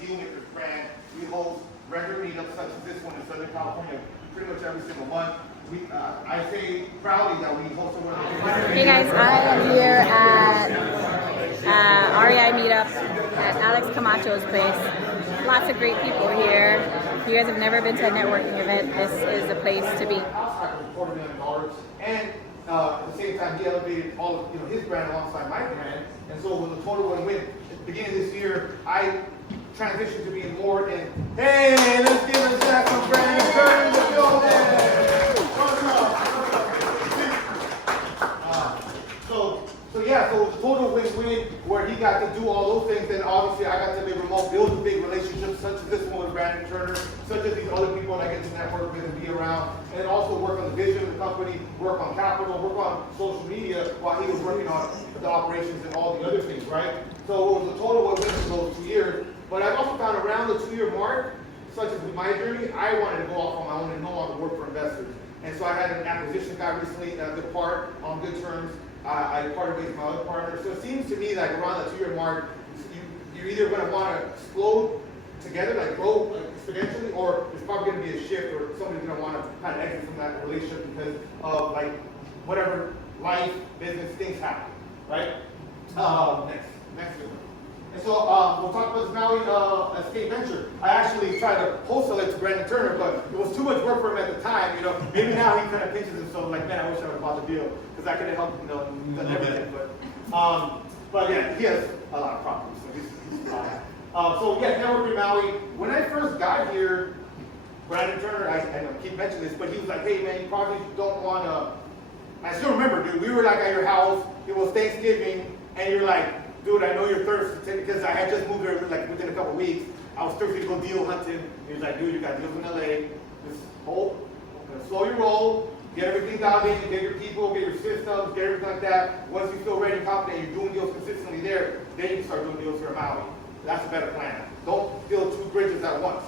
dealmakers brand. We host regular meetups such as this one in Southern California pretty much every single month. I say proudly that we host one of the Hey guys, I am here at REI Meetup at Alex Camacho's place. Lots of great people here. If you guys have never been to a networking event, this is the place to be. $250 million, and at the same time, he elevated all of his brand alongside my brand, and so it was a total win-win. At the beginning of this year, I transitioned to being more than, hey, let's give us that some brand turn the building. So it was a total win-win where he got to do all those things, and obviously I got to be remote, build a big relationship such as this one with Brandon Turner, such as these other people that I get to network with and be around, and also work on the vision of the company, work on capital, work on social media while he was working on the operations and all the other things, right? So it was a total win-win for those 2 years. But I also found around the 2-year mark, such as with my journey, I wanted to go off on my own and no longer work for investors. And so I had an acquisition guy recently depart on good terms. I parted with my other partner. So it seems to me like around the 2-year mark, you're either going to want to explode together, like grow exponentially, or there's probably going to be a shift, or somebody's going to want to kind of exit from that relationship because of like whatever life, business, things happen, right? Next one. And so we'll talk about this Maui escape venture. I actually tried to wholesale it to Brandon Turner, but it was too much work for him at the time. Maybe now he kind of pinches himself like, man, I wish I would have bought the deal because I could have helped done everything. But yeah, he has a lot of properties, so he's fine. So yeah, networking Maui. When I first got here, Brandon Turner, I keep mentioning this, but he was like, hey man, you probably don't want to. I still remember, dude. We were like at your house. It was Thanksgiving, and you're like, dude, I know you're thirsty because I had just moved there like within a couple weeks. I was thirsty to go deal hunting. He was like, dude, you got deals in LA. Just slow your roll, get everything dialed in, get your people, get your systems, get everything like that. Once you feel ready and confident, you're doing deals consistently there, then you can start doing deals here in Maui. That's a better plan. Don't build 2 bridges at once.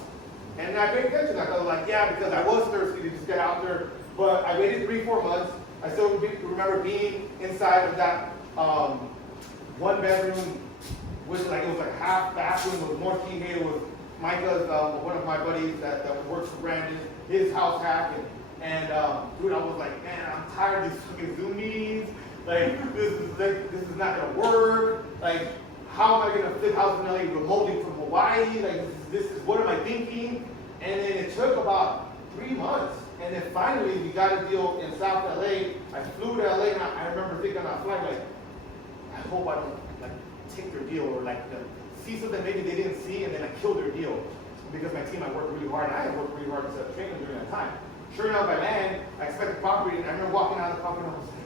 And I paid attention. I was like, yeah, because I was thirsty to just get out there. But I waited 3-4 months. I still remember being inside of that 1 bedroom with it was like half bathroom with more key here with Micah's, one of my buddies that works for Brandon, his house hack, and dude, I was like, man, I'm tired of these fucking Zoom meetings. Like this is not gonna work. Like, how am I gonna flip house in LA remotely from Hawaii? Like this is what am I thinking? And then it took about 3 months. And then finally we got a deal in South LA. I flew to LA and I remember thinking on that flight, like, I hope I don't like take their deal or like see something maybe they didn't see and then I kill their deal. Because my team, I worked really hard and I had worked really hard to set up training during that time. Sure enough, I land, I expect the property, and I remember walking out of the property and I was like,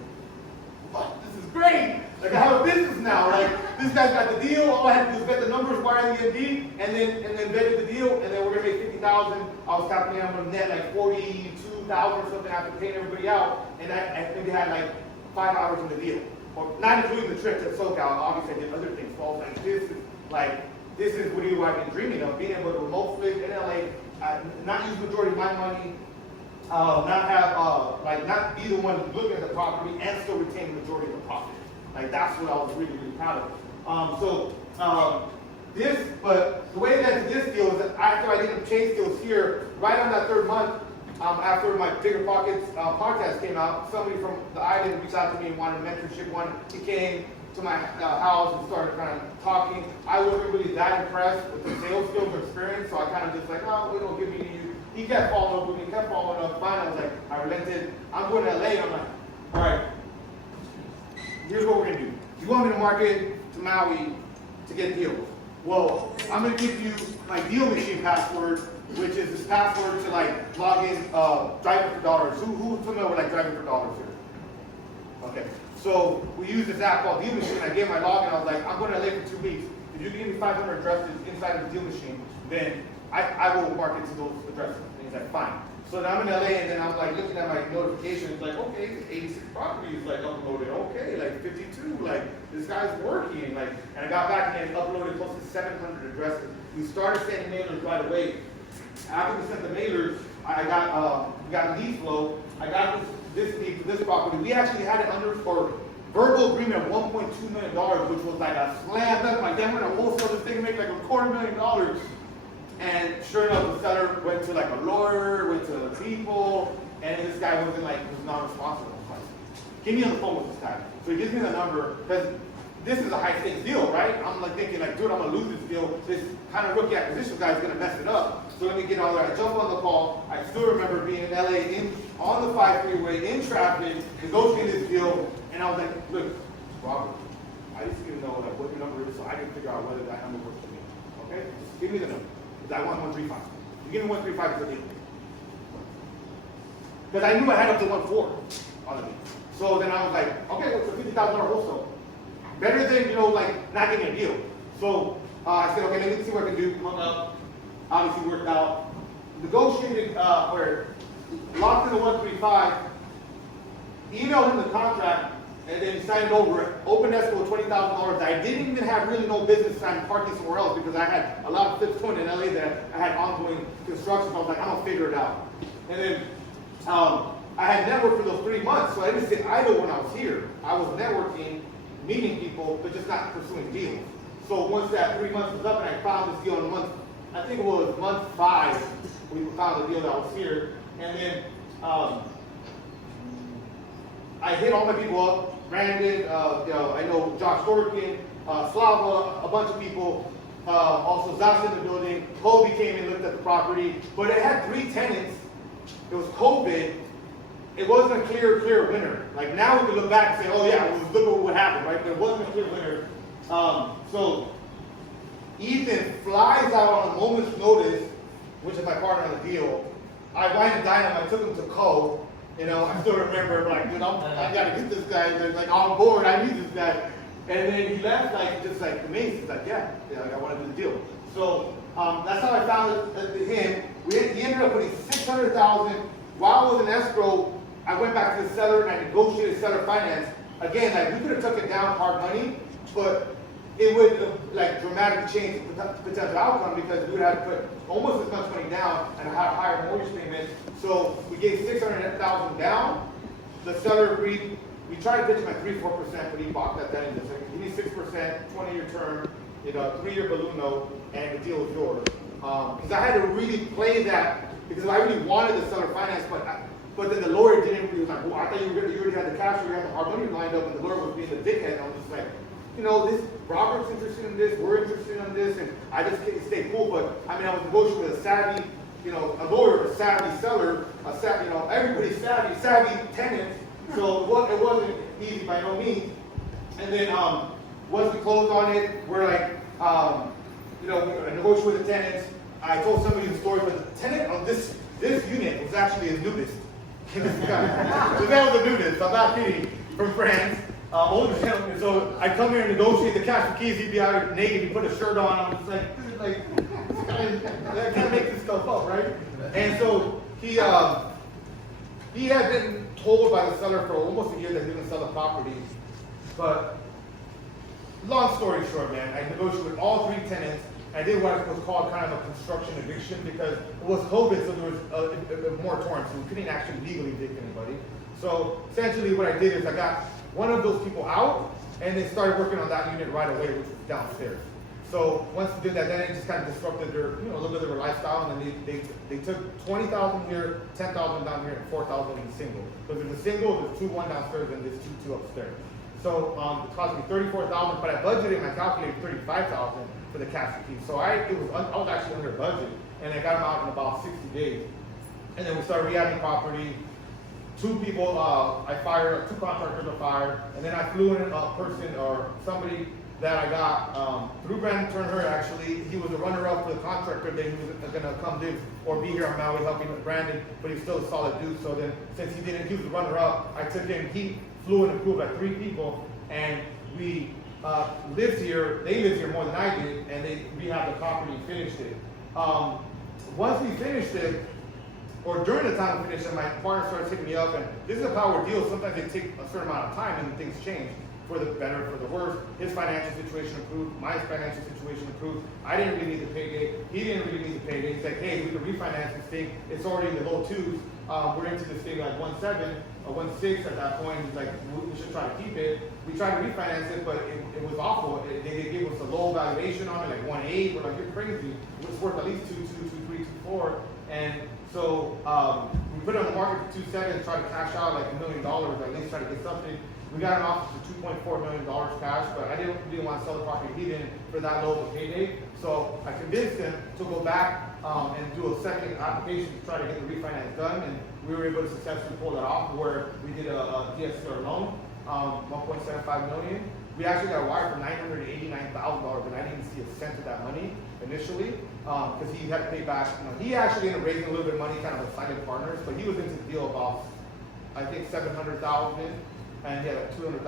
what? This is great! Like I have a business now. Like this guy's got the deal, all I had to do is get the numbers, wire the MD, and then vetted the deal, and then we're gonna make $50,000. I was calculating I'm gonna net like $42,000 or something after paying everybody out, and I maybe had like 5 hours in the deal. Or not including the trip to SoCal, obviously I did other things. So I was like, this is what I've been dreaming of, being able to remote flip in LA, not use the majority of my money, not be the one looking at the property and still retain the majority of the profit. Like that's what I was really, really proud of. But the way that I did this deal is that after I didn't chase deals here, right on that 3rd month, after my Bigger Pockets podcast came out, somebody from the island reached out to me and wanted mentorship. He came to my house and started kind of talking. I wasn't really that impressed with the sales skills or experience, so I kind of just like, oh, we don't give me to you. He kept following up with me, kept following up. Finally, I was like, I relented. I'm going to LA, and I'm like, all right, here's what we're going to do. You want me to market to Maui to get deals? Well, I'm going to give you my deal machine password, which is this password to like log in driving for dollars. Who's familiar with like driving for dollars here? Okay. So we use this app called Deal Machine. I gave my login. I was like, I'm going to LA for 2 weeks. If you give me 500 addresses inside of the Deal Machine, then I will market to those addresses. And he's like, fine. So then I'm in LA, and then I'm like looking at my notifications, like, okay, 86 properties like uploaded. Okay, like 52. Like this guy's working. Like, and I got back and then uploaded close to 700 addresses. We started sending mailers right away. After we sent the mailers, we got lead flow. I got this lead for this property. We actually had it under for verbal agreement of $1.2 million, which was like a slam dunk. Like, then we're gonna wholesale this thing and make like $250,000. And sure enough, the seller went to like a lawyer, went to people, and this guy was not responsible. Get me on the phone with this guy. So he gives me the number, because this is a high stakes deal, right? I'm like thinking like, dude, I'm gonna lose this deal. This kind of rookie acquisition guy is gonna mess it up. So let me get on there. I jump on the call. I still remember being in LA on the 5 freeway in traffic, negotiating this deal, and I was like, look, Robert, I just need to know like what your number is so I can figure out whether that number works for me. Okay? Just give me the number. Because I want 135. You give me 135, it's a deal. Because I knew I had up to 140 on me. So then I was like, okay, what's a $50,000 wholesale? Better than, like not getting a deal. So I said, okay, let me see what I can do. Hung up, obviously worked out. Negotiated, or locked in the 135, emailed him the contract, and then he signed over it. Open escrow of $20,000. I didn't even have really no business sign parking somewhere else because I had a lot of flips going in LA that I had ongoing construction. So I was like, I'm gonna figure it out. And then I had networked for those 3 months, so I didn't sit idle when I was here. I was networking, meeting people, but just not pursuing deals. So once that 3 months was up and I found this deal in I think it was month 5, we found the deal that was here. And then I hit all my people up, Brandon, I know Josh Dorkin, Slava, a bunch of people, also Zach in the building. Kobe came and looked at the property, but it had 3 tenants. It was COVID. It wasn't a clear winner. Like now we can look back and say, oh yeah, look at what happened, right? But it wasn't a clear winner. So Ethan flies out on a moment's notice, which is my partner on the deal. I wine and dine him. I took him to Co. I still remember, like, dude, I gotta get this guy. They're like on board. I need this guy. And then he left, just amazed. He's like, yeah, I want to do the deal. So that's how I found him. He ended up putting $600,000. While I was in escrow, I went back to the seller and I negotiated seller finance. Again, we could have took it down hard money, but it would dramatically change the potential outcome because we would have to put almost as much money down and a higher mortgage payment. So we gave $600,000 down. The seller agreed. We tried to pitch him at 3-4%, but he balked at that. He said, give me 6%, 20-year term, 3-year balloon note, and the deal is yours. Because I had to really play that because I really wanted the seller finance, but then the lawyer didn't. He was like, well, I thought you already had the cash, you had the hard money lined up, and the lawyer was being a dickhead. And I was just like, this Robert's interested in this, we're interested in this, and I just can't stay cool. But I was negotiating with a savvy, a lawyer, a savvy seller, a savvy, everybody's savvy tenants. So it wasn't easy by no means. And then once we closed on it, we're like, I negotiated with the tenants. I told somebody the story, but the tenant of this unit was actually a nudist. So that was a nudist. I'm not kidding. From France. So I come here and negotiate the cash for keys. He'd be out here naked. He put a shirt on. I'm just like, dude, I can't make this stuff up, right? And so he had been told by the seller for almost a year that he didn't sell the property. But long story short, man, I negotiated with all 3 tenants. I did what was called kind of a construction eviction because it was COVID, so there was a moratorium, so we couldn't actually legally evict anybody. So essentially what I did is I got one of those people out, and they started working on that unit right away, which was downstairs. So once they did that, then it just kind of disrupted their, a little bit of their lifestyle, and then they took 20,000 here, 10,000 down here, and 4,000 in the single. Because there's a single, there's 2-1 downstairs, and there's 2-2 upstairs. So it cost me $34,000, but I budgeted and I calculated $35,000 for the cash key. So I was actually under budget, and I got them out in about 60 days. And then we started rehabbing property. 2 people, I fired, 2 contractors I fired, and then I flew in a person or somebody that I got through Brandon Turner. Actually, he was a runner-up for the contractor that he was going to come do or be here on Maui helping with Brandon, but he's still a solid dude. So then, since he was the runner-up, I took him. He flew in and approved by 3 people, and we lived here. They lived here more than I did, and they rehabbed the property and finished it. Once we finished it, or during the time we finished it, my partner started hitting me up, and this is a power deal. Sometimes they take a certain amount of time, and things change for the better, for the worse. His financial situation improved. My financial situation improved. I didn't really need the payday. He didn't really need the payday. He's like, hey, we can refinance this thing. It's already in the low 2s. we're into this thing like 1.7 or 1.6 at that point. He's like, we should try to keep it. We tried to refinance it, but it was awful. They gave us a low valuation on it, like 1.8. We're like, you're crazy. It's worth at least 2.2, 2.3, 2.4. And so we put it on the market for 2.7, tried to cash out like $1 million, at least try to get something. We got an offer for $2.4 million cash, but I didn't want to sell the property. He didn't for that low of a payday. So I convinced him to go back and do a second application to try to get the refinance done, and we were able to successfully pull that off where we did a DSCR loan, 1.75 million. We actually got a wire for $989,000, and I didn't see a cent of that money initially because he had to pay back. He actually ended up raising a little bit of money, kind of a silent partners, but he was into the deal about I think $700,000, and he had like $200,000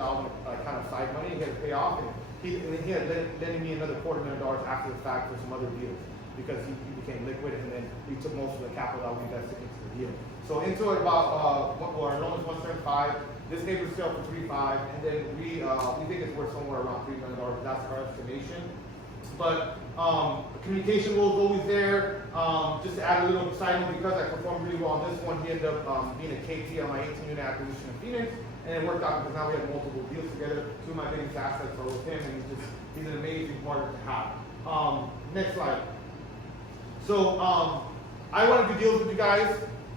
kind of side money he had to pay off, and he had lending me another $250,000 after the fact for some other deals because he became liquid, and then we took most of the capital that we invested into the deal. So into it about our loan is 175. This neighbor's sale for 3.5, and then we think it's worth somewhere around $3 million. That's our estimation. But communication rules always there. Just to add a little excitement, because I performed really well on this one, he ended up being a KT on my 18-unit acquisition in Phoenix, and it worked out because now we have multiple deals together. Two of my biggest assets are with him, and he's an amazing partner to have. Next slide. So I want to do deals with you guys.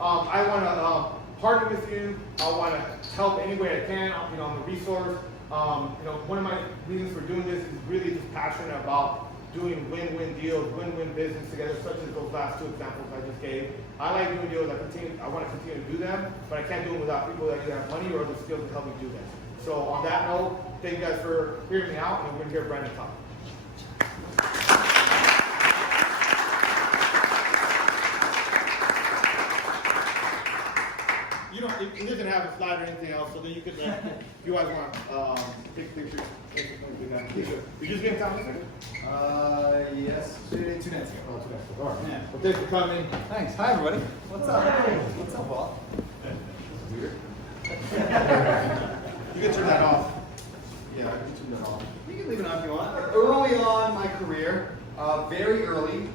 I want to partner with you. I want to help any way I can. I'm a resource. One of my reasons for doing this is really just passionate about doing win-win deals, win-win business together, such as those last two examples I just gave. I like doing deals. I want to continue to do them, but I can't do them without people that either have money or the skills to help me do them. So on that note, thank you guys for hearing me out, and we're going to hear Brandon talk. He doesn't have a slide or anything else, so then you could, if you guys want to take pictures, do that. You just getting time? Yes, 2 minutes ago. Oh, 2 minutes ago. All right. Yeah. Well, thanks for coming. Thanks. Hi, everybody. What's up? Hey. What's up, Bob? Weird. You can turn that off. Yeah, you can turn that off. You can leave it on if you want. Early on in my career, very early,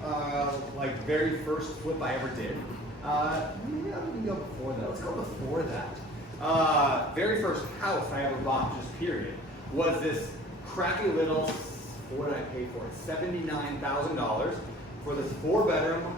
like very first flip I ever did. Yeah, let me go before that. Let's go before that. Very first house I ever bought, just period, was this crappy little, what did I pay for it? $79,000 for this 4-bedroom,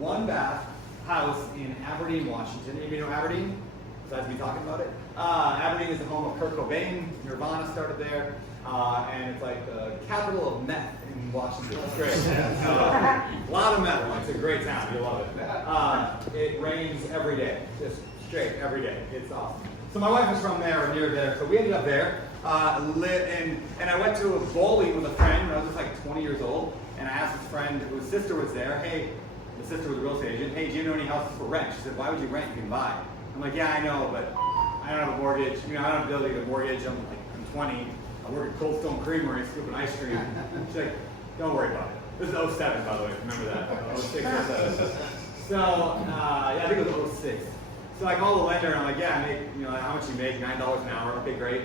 1-bath house in Aberdeen, Washington. Anybody know Aberdeen? Besides me talking about it? Aberdeen is the home of Kurt Cobain. Nirvana started there. And it's like the capital of meth in Washington. It's great. A lot of meth. It's a great town. You'll love it. It rains every day. Just straight every day. It's awesome. So my wife is from there or near there. So we ended up there. And I went to a bowling with a friend when I was just like 20 years old. And I asked this friend whose sister was there, hey, the sister was a real estate agent, hey, do you know any houses for rent? She said, why would you rent? You can buy. I'm like, yeah, I know, but I don't have a mortgage. I don't have the ability to mortgage. I'm 20. I work at Cold Stone Creamery, scooping ice cream. She's like, don't worry about it. This is 07, by the way, remember that. 06 or 07. So, yeah, I think it was 06. So I call the lender and I'm like, yeah, I make, how much you make? $9 an hour. Okay, great.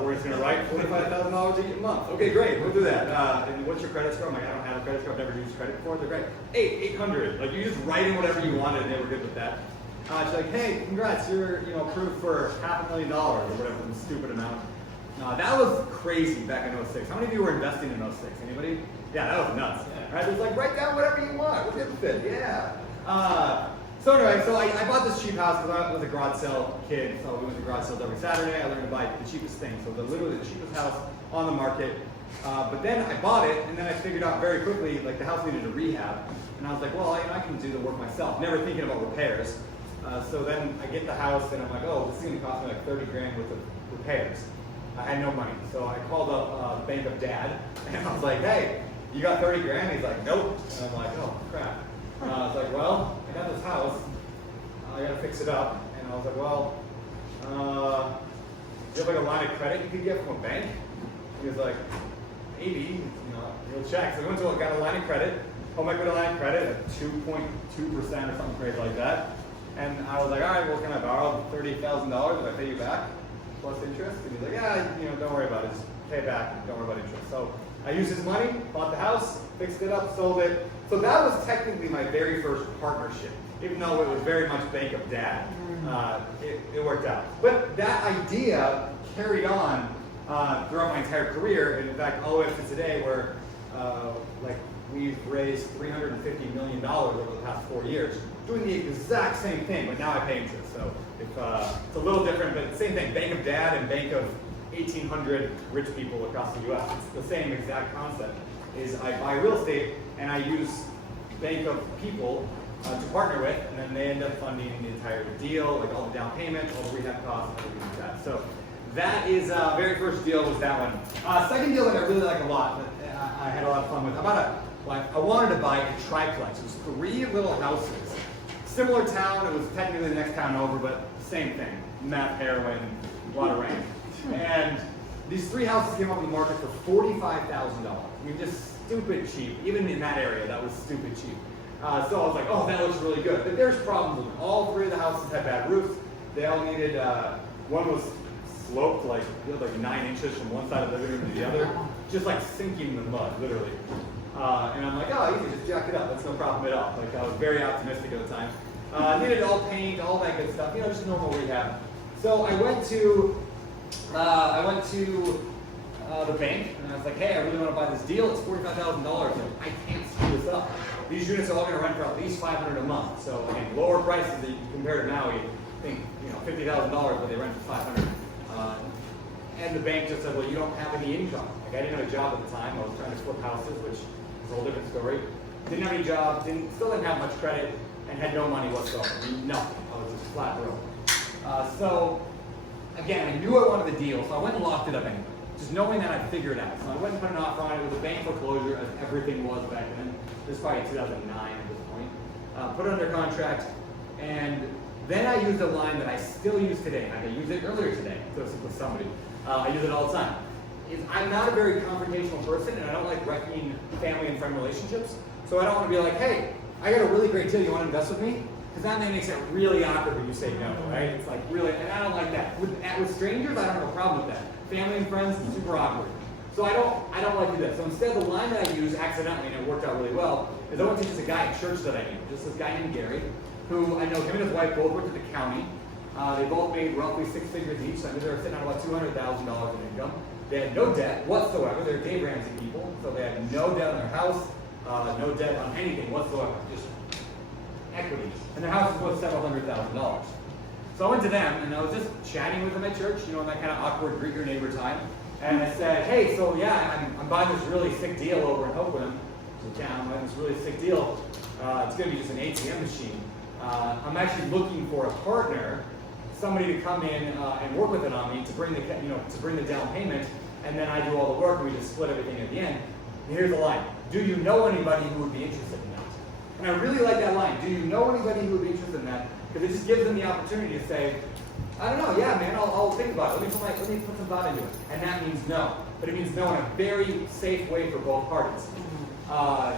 We're just gonna write $45,000 a month. Okay, great, we'll do that. And what's your credit score? I'm like, I don't have a credit score. I've never used credit before. They're great. 800. Like, you just write in whatever you wanted, and they were good with that. She's like, hey, congrats, you're approved for $500,000 or whatever, some stupid amount. That was crazy back in 06. How many of you were investing in 06? Anybody? Yeah, that was nuts. Right? It's like, write down whatever you want. We're good with it. Yeah. So anyway, so I bought this cheap house because I was a garage sale kid. So we went to garage sales every Saturday. I learned to buy the cheapest thing. So literally the cheapest house on the market. But then I bought it, and then I figured out very quickly, like the house needed a rehab. And I was like, well, I can do the work myself. Never thinking about repairs. So then I get the house, and I'm like, oh, this is going to cost me like 30 grand worth of repairs. I had no money, so I called up Bank of Dad, and I was like, hey, you got 30 grand? He's like, nope. And I'm like, oh, crap. I was like, well, I got this house. I got to fix it up. And I was like, well, do you have like a line of credit you could get from a bank? He was like, maybe, you'll check. So I went to got a line of credit, home equity line of credit at 2.2% or something crazy like that. And I was like, all right, well, can I borrow $30,000 if I pay you back plus interest? And he's like, yeah, don't worry about it. Just pay it back. Don't worry about interest. So I used his money, bought the house, fixed it up, sold it. So that was technically my very first partnership, even though it was very much Bank of Dad. It worked out. But that idea carried on throughout my entire career. And in fact, all the way up to today, where like we've raised $350 million over the past 4 years, doing the exact same thing, but now I pay interest. So it's a little different, but same thing. Bank of Dad and Bank of 1,800 rich people across the U.S. It's the same exact concept. Is I buy real estate and I use Bank of people to partner with, and then they end up funding the entire deal, like all the down payment, all the rehab costs, and everything like that. So that is very first deal was that one. Second deal that I really like a lot, that I had a lot of fun with. I wanted to buy a triplex. It was 3 little houses. Similar town, it was technically the next town over, but same thing. Meth, heroin, a lot of rain. And these 3 houses came up on the market for $45,000. I mean, just stupid cheap. Even in that area, that was stupid cheap. So I was like, oh, that looks really good. But there's problems with all 3 of the houses had bad roofs. They all needed, one was sloped like, it was like 9 inches from one side of the living room to the other. Just like sinking in the mud, literally. And I'm like, oh, easy, just jack it up. That's no problem at all. Like, I was very optimistic at the time. Needed all paint, all that good stuff. You know, just normal rehab. So I went to the bank, and I was like, hey, I really want to buy this deal. It's $45,000. I can't screw this up. These units are all going to rent for at least $500 a month. So again, lower prices that you can compare to Maui. I think $50,000, but they rent for $500. And the bank just said, well, you don't have any income. Like, I didn't have a job at the time. I was trying to flip houses, which is a whole different story. Didn't have any job. Still didn't have much credit, and had no money whatsoever. Nothing. I was just flat broke. So again, I knew I wanted the deal, so I went and locked it up anyway, just knowing that I'd figure it out. So I went and put an offer on it. It was a bank foreclosure, as everything was back then. This is probably 2009 at this point. Put it under contract, and then I used a line that I still use today. I used it earlier today with somebody. I use it all the time. I'm not a very confrontational person, and I don't like wrecking family and friend relationships. So I don't want to be like, hey, I got a really great deal. You want to invest with me? Because that makes it really awkward when you say no, right? It's like really, and I don't like that. With strangers, I don't have a problem with that. Family and friends, super awkward. So I don't like to do that. So instead, the line that I use accidentally, and it worked out really well, is I went to just a guy at church that I knew, just this guy named Gary, who I know him and his wife both worked at the county. They both made roughly 6 figures each, so I knew they were sitting on about $200,000 in income. They had no debt whatsoever. They're Dave Ramsey people, so they had no debt on their house, no debt on anything whatsoever, just equity. And their house was worth several $100,000. So I went to them, and I was just chatting with them at church, in that kind of awkward greet your neighbor time. And I said, hey, so yeah, I'm buying this really sick deal over in Oakland. So yeah, I'm buying this really sick deal. It's going to be just an ATM machine. I'm actually looking for a partner, somebody to come in and work with it on me to bring the down payment, and then I do all the work, and we just split everything at the end. And here's the line: do you know anybody who would be interested in that? And I really like that line. Do you know anybody who would be interested in that? Because it just gives them the opportunity to say, I don't know, yeah, man, I'll think about it. Let me put some thought into it. And that means no. But it means no in a very safe way for both parties. But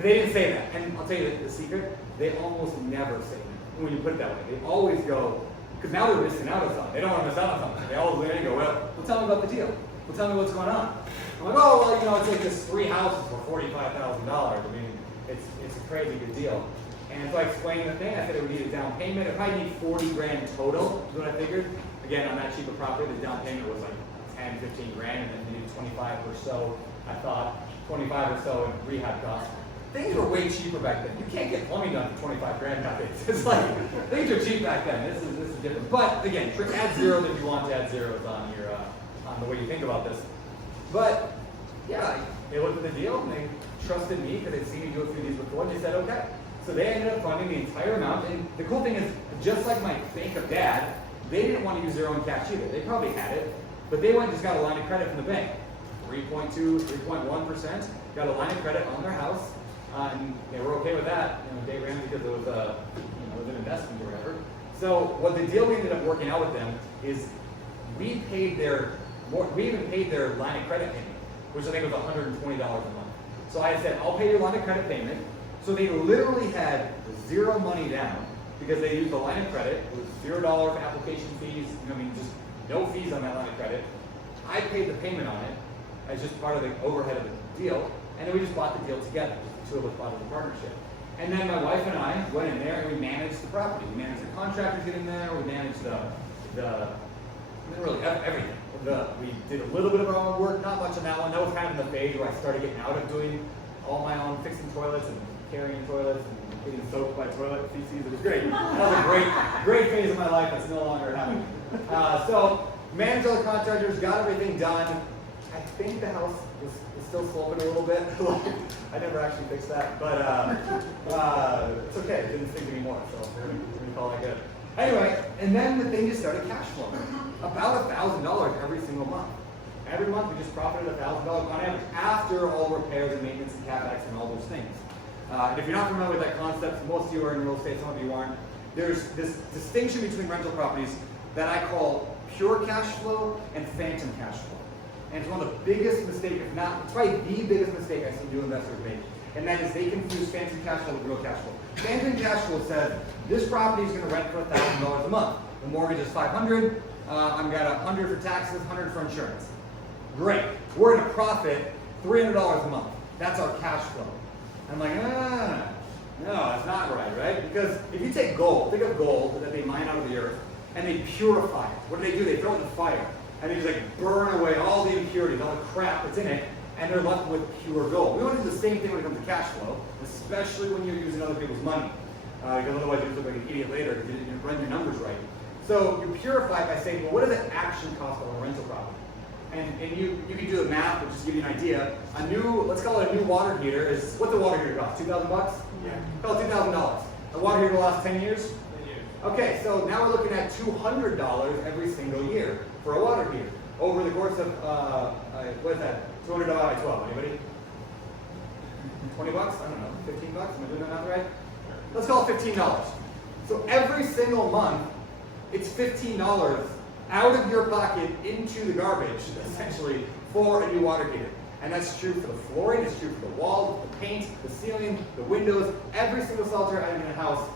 they didn't say that. And I'll tell you the secret, they almost never say that when you put it that way. They always go, because now they're missing out on something. They don't want to miss out on something. They always go, well, tell me about the deal. Well, tell me what's going on. I'm like, oh, well, it's like just 3 houses for $45,000. I mean, it's a crazy good deal. And so I explained the thing. I said it would need a down payment. It probably need 40 grand total, is what I figured. Again, on that cheap of property, the down payment was like 10, 15 grand, and then you needed 25 or so. I thought 25 or so in rehab costs. Things were way cheaper back then. You can't get plumbing done for 25 grand nowadays. It's like, things are cheap back then. This is different. But again, add zeros if you want to add zeros on your on the way you think about this. But yeah, they looked at the deal and they trusted me because they'd seen me go through these before, and they said, okay. So they ended up funding the entire amount. And the cool thing is, just like my Bank of Dad, they didn't want to use their own cash either. They probably had it, but they went and just got a line of credit from the bank. 3.2, 3.1%, got a line of credit on their house. And they were okay with that, Dave Ramsey, because it was an investment or whatever. So what the deal we ended up working out with them is we even paid their line of credit payment, which I think was $120 a month. So I said, I'll pay your line of credit payment. So they literally had zero money down because they used the line of credit. It was $0 for application fees. Just no fees on that line of credit. I paid the payment on it as just part of the overhead of the deal. And then we just bought the deal together. The two of us bought it as a partnership. And then my wife and I went in there and we managed the property. We managed the contractors get in there, we managed really everything. We did a little bit of our own work, not much on that one. That was kind of in the phase where I started getting out of doing all my own, fixing toilets and carrying toilets and getting soaked by toilet feces. It was great. That was a great phase of my life that's no longer happening. So managed all the contractors, got everything done. I think the house is still sloping a little bit. I never actually fixed that, but it's okay. It didn't stink anymore, so we're gonna call it good. Anyway, and then the thing just started cash flowing. About $1,000 every single month. Every month we just profited $1,000 on average after all repairs and maintenance and capex and all those things. And if you're not familiar with that concept, most of you are in real estate, some of you aren't. There's this distinction between rental properties that I call pure cash flow and phantom cash flow. And it's one of the biggest mistakes, if not, it's probably the biggest mistake I see new investors make. And that is they confuse phantom cash flow with real cash flow. Phantom cash flow says, this property is going to rent for $1,000 a month. The mortgage is $500. I've got $100 for taxes, $100 for insurance. Great. We're going to profit $300 a month. That's our cash flow. I'm like, no, that's not right? Because if you take gold, think of gold that they mine out of the earth, and they purify it. What do? They throw it in the fire, and they just like burn away all the impurities, all the crap that's in it, and they're left with pure gold. We want to do the same thing when it comes to cash flow, especially when you're using other people's money, because otherwise you look like an idiot later because you didn't run your numbers right. So you purify it by saying, well, what does it actually cost on a rental property? And you can do the math, but just to give you an idea. Let's call it a new water heater is, what's a water heater cost? $2,000 bucks? Yeah. Call it $2,000. A water heater will last 10 years? 10 years. Okay, so now we're looking at $200 every single year for a water heater. Over the course of, what is that? $200 by 12, anybody? 20 bucks? I don't know, 15 bucks? Am I doing that math right? Let's call it $15. So every single month, it's $15 out of your pocket into the garbage, essentially, for a new water heater. And that's true for the flooring, it's true for the walls, the paint, the ceiling, the windows. Every single solitary item in the house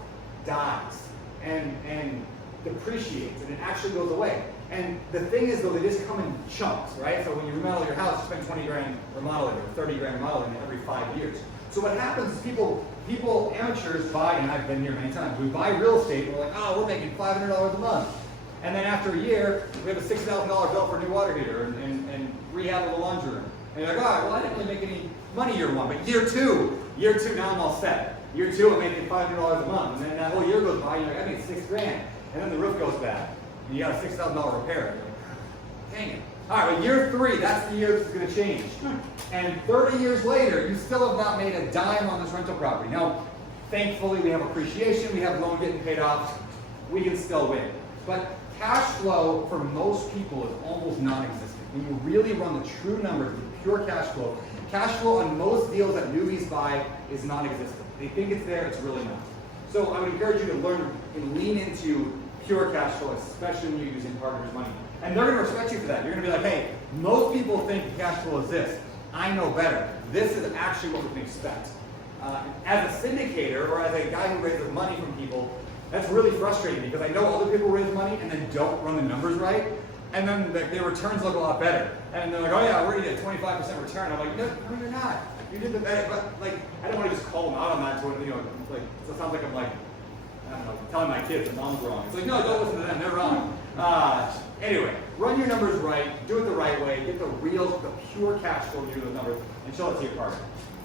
dies and depreciates, and it actually goes away. And the thing is, though, they just come in chunks, right? So when you remodel your house, you spend 20 grand remodeling it, or 30 grand remodeling it every 5 years. So what happens is people, amateurs buy, and I've been here many times, we buy real estate, and we're like, oh, we're making $500 a month. And then after a year, we have a $6,000 bill for a new water heater and rehab of the laundry room. And you're like, all right, well, I didn't really make any money year one, but year two, now I'm all set. Year two, I'm making $500 a month. And then that whole year goes by, and you're like, I made $6 grand. And then the roof goes bad, and you got a $6,000 repair. You're like, dang it. All right, well, year three, that's the year this is going to change. And 30 years later, you still have not made a dime on this rental property. Now, thankfully, we have appreciation, we have loan getting paid off, we can still win. But cash flow for most people is almost non-existent. When you really run the true numbers, the pure cash flow on most deals that newbies buy is non-existent. They think it's there, it's really not. So I would encourage you to learn and lean into pure cash flow, especially when you're using partners' money. And they're going to respect you for that. You're going to be like, hey, most people think cash flow is this. I know better. This is actually what we can expect. As a syndicator, or as a guy who raises money from people, that's really frustrating because I know other people raise money and then don't run the numbers right, and then their returns look a lot better. And they're like, oh yeah, we're going to get a 25% return. I'm like, no, you're not. You did the better, but like, I don't want to just call them out on that. So it sounds like I'm like, I don't know, telling my kids that mom's wrong. It's like, no, don't listen to them, they're wrong. Anyway, run your numbers right, do it the right way, get the pure cash flow to those numbers, and show it to your partner.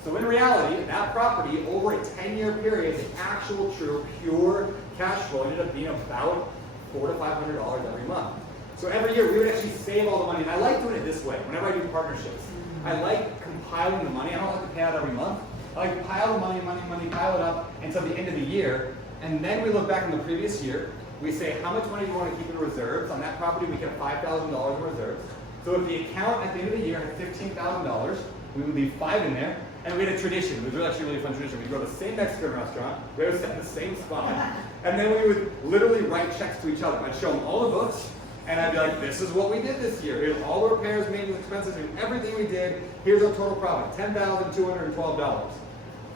So in reality, that property, over a 10-year period, the actual true pure cash flow ended up being about $400 to $500 every month. So every year, we would actually save all the money. And I like doing it this way, whenever I do partnerships. I like compiling the money. I don't like to pay out every month. I like to pile the money, pile it up until the end of the year. And then we look back in the previous year. We say, how much money do you want to keep in reserves? On that property, we kept $5,000 in reserves. So if the account at the end of the year had $15,000, we would leave $5 in there. And we had a tradition. It was actually a really fun tradition. We'd go to the same Mexican restaurant. We would sit in the same spot. And then we would literally write checks to each other. I'd show them all the books. And I'd be like, this is what we did this year. Here's all the repairs, maintenance expenses, and everything we did. Here's our total profit, $10,212.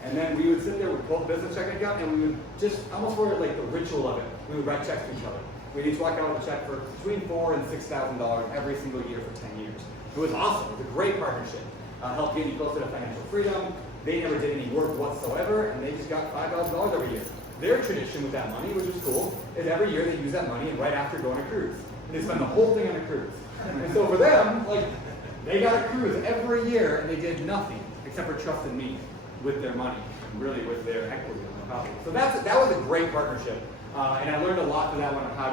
And then we would sit there with both business checking account, and we would just, almost for like the ritual of it, we would write checks to each other. We'd each walk out with a check for between $4,000 and $6,000 every single year for 10 years. It was awesome. It was a great partnership. help get you closer to financial freedom. They never did any work whatsoever, and they just got $5,000 every year. Their tradition with that money, which is cool, is every year they use that money and right after go on a cruise. And they spend the whole thing on a cruise. And so for them, like, they got a cruise every year, and they did nothing except for trust in me with their money, and really with their equity on the property. So that was a great partnership, and I learned a lot through that one on how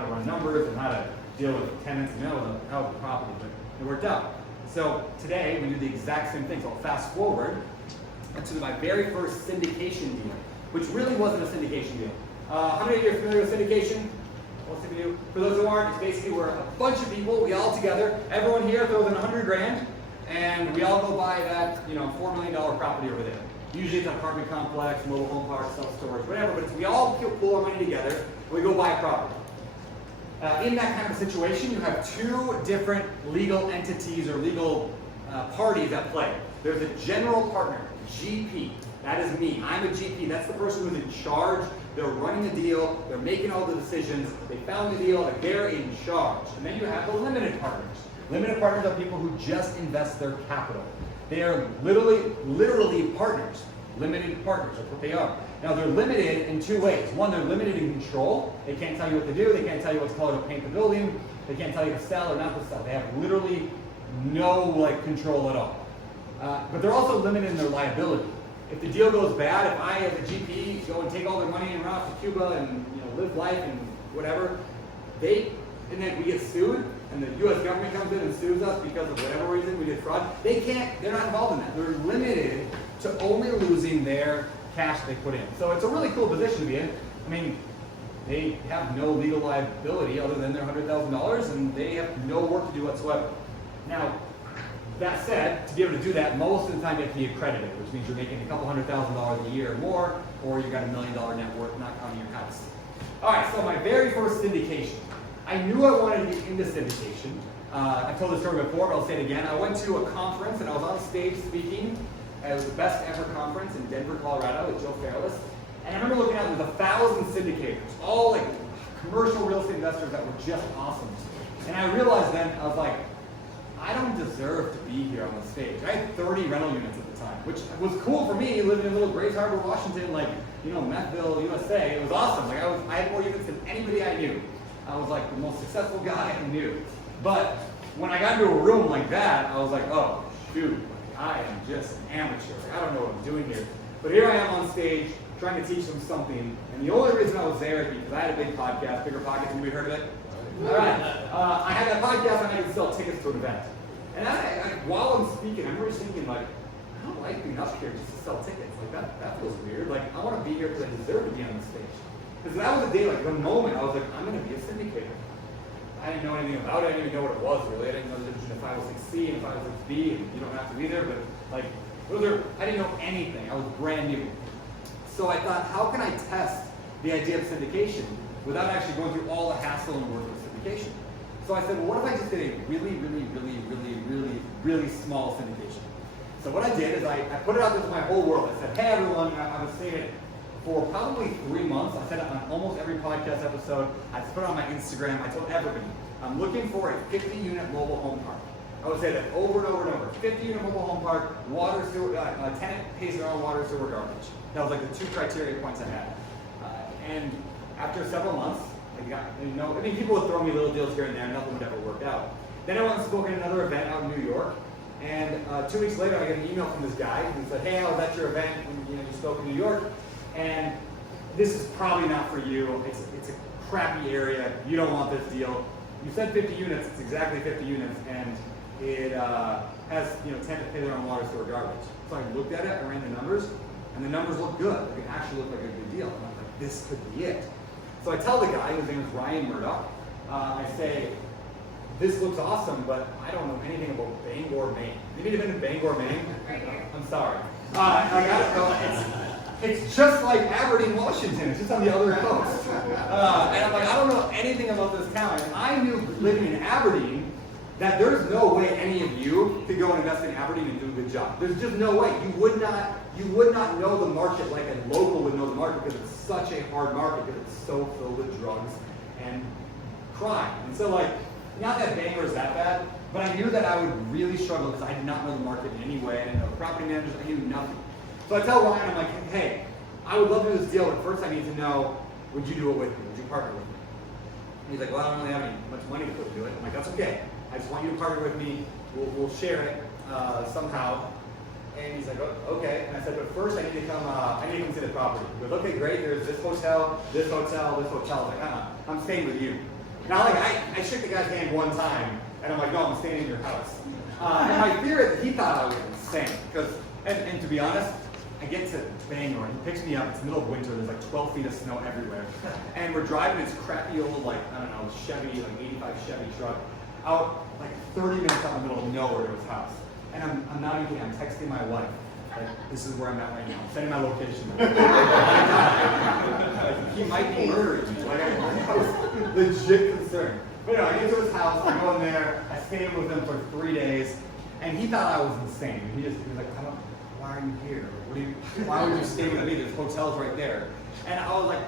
to run numbers and how to deal with tenants and how the property, but it worked out. So today we do the exact same thing. So I'll fast forward to my very first syndication deal, which really wasn't a syndication deal. How many of you are familiar with syndication? Most of you. For those who aren't, it's basically where a bunch of people, we all together, everyone here throws in 100 grand, and we all go buy that, $4 million property over there. Usually it's an apartment complex, mobile home park, self-storage, whatever, but we all pull our money together, and we go buy a property. In that kind of situation, you have two different legal entities or legal parties at play. There's a general partner, GP. That is me. I'm a GP. That's the person who's in charge. They're running the deal. They're making all the decisions. They found the deal, and they're in charge. And then you have the limited partners. Limited partners are people who just invest their capital. They are literally partners. Limited partners, that's what they are. Now they're limited in two ways. One, they're limited in control. They can't tell you what to do. They can't tell you what's color to paint the building. They can't tell you to sell or not to sell. They have literally no control at all. But they're also limited in their liability. If the deal goes bad, if I as a GP go and take all their money and run off to Cuba and live life and whatever, and then we get sued, and the U.S. government comes in and sues us because of whatever reason we did fraud, they're not involved in that. They're limited to only losing their cash they put in. So it's a really cool position to be in. I mean, they have no legal liability other than their $100,000, and they have no work to do whatsoever. Now, that said, to be able to do that, most of the time you have to be accredited, which means you're making a couple $100,000 a year or more, or you got $1 million net worth, not counting your house. All right, so my very first syndication. I knew I wanted to get into syndication. I've told this story before, but I'll say it again. I went to a conference and I was on stage speaking. It was the best ever conference in Denver, Colorado with Joe Fairless. And I remember looking at it, there was 1,000 syndicators, all commercial real estate investors that were just awesome. And I realized then, I was like, I don't deserve to be here on the stage. I had 30 rental units at the time, which was cool for me, living in little Grays Harbor, Washington, Methville, USA. It was awesome. I had more units than anybody I knew. I was the most successful guy I knew. But when I got into a room like that, I was like, oh, shoot, I am just an amateur. I don't know what I'm doing here. But here I am on stage trying to teach them something. And the only reason I was there is because I had a big podcast, Bigger Pockets. Have you heard of it? All right. I had that podcast and I could sell tickets to an event. And while I'm speaking, I remember thinking, I don't like being up here just to sell tickets. That feels weird. I want to be here because I deserve to be on the stage. Because that was the day, the moment I was like, I'm going to be a syndicator. I didn't know anything about it. I didn't even know what it was, really. I didn't know the difference between a 506C and a 506B, and you don't have to be there, but I didn't know anything. I was brand new. So I thought, how can I test the idea of syndication without actually going through all the hassle and work of syndication? So I said, well, what if I just did a really small syndication? So what I did is I put it out there to my whole world. I said, hey everyone, I was saying it for probably 3 months. I said it on almost every podcast episode. I put it on my Instagram. I told everybody, I'm looking for a 50-unit mobile home park. I would say that over and over and over. 50-unit mobile home park, water, sewer, tenant pays their own water, sewer, garbage. That was the 2 criteria points I had. And after several months, people would throw me little deals here and there. Nothing would ever work out. Then I went and spoke at another event out in New York. And 2 weeks later, I got an email from this guy who said, hey, I was at your event when you spoke in New York. And this is probably not for you. It's a crappy area. You don't want this deal. You said 50 units. It's exactly 50 units, and it has tenant pay their own water, sewer, garbage. So I looked at it. I ran the numbers, and the numbers looked good. It actually looked like a good deal. And I was like, this could be it. So I tell the guy, his name is Ryan Murdoch. I say, this looks awesome, but I don't know anything about Bangor, Maine. Have you been to Bangor, Maine? Right here. I'm sorry. I got it. It's just like Aberdeen, Washington. It's just on the other coast. And I'm like, I don't know anything about this town. And I knew living in Aberdeen that there's no way any of you could go and invest in Aberdeen and do a good job. There's just no way. You would not know the market like a local would know the market because it's such a hard market because it's so filled with drugs and crime. And so not that Bangor is that bad, But I knew that I would really struggle because I did not know the market in any way. I didn't know the property managers, I knew nothing. So I tell Ryan, I'm like, hey, I would love to do this deal, but first I need to know, would you do it with me? Would you partner with me? And he's like, well, I don't really have any much money to put into it. I'm like, that's okay. I just want you to partner with me. We'll share it somehow. And he's like, oh, okay. And I said, but first I need to come see the property. He goes, okay, great. There's this hotel, this hotel, this hotel. I was like, I'm staying with you. Now, like, I shook the guy's hand one time, and I'm like, no, I'm staying in your house. And my fear is that he thought I was insane. Because, and to be honest, I get to Bangor, and he picks me up. It's the middle of winter. There's like 12 feet of snow everywhere. And we're driving this crappy old, like, I don't know, Chevy, like 85 Chevy truck out like 30 minutes out in the middle of nowhere to his house. And I'm not even kidding, I'm texting my wife. Like, this is where I'm at right now. I'm sending my location. He might be murdering me. Like, I was legit concerned. But anyway, I get to his house, I go in there, I stayed with him for 3 days, and he thought I was insane. He was like, why are you here? Why would you stay with me? There's hotels right there. And I was like,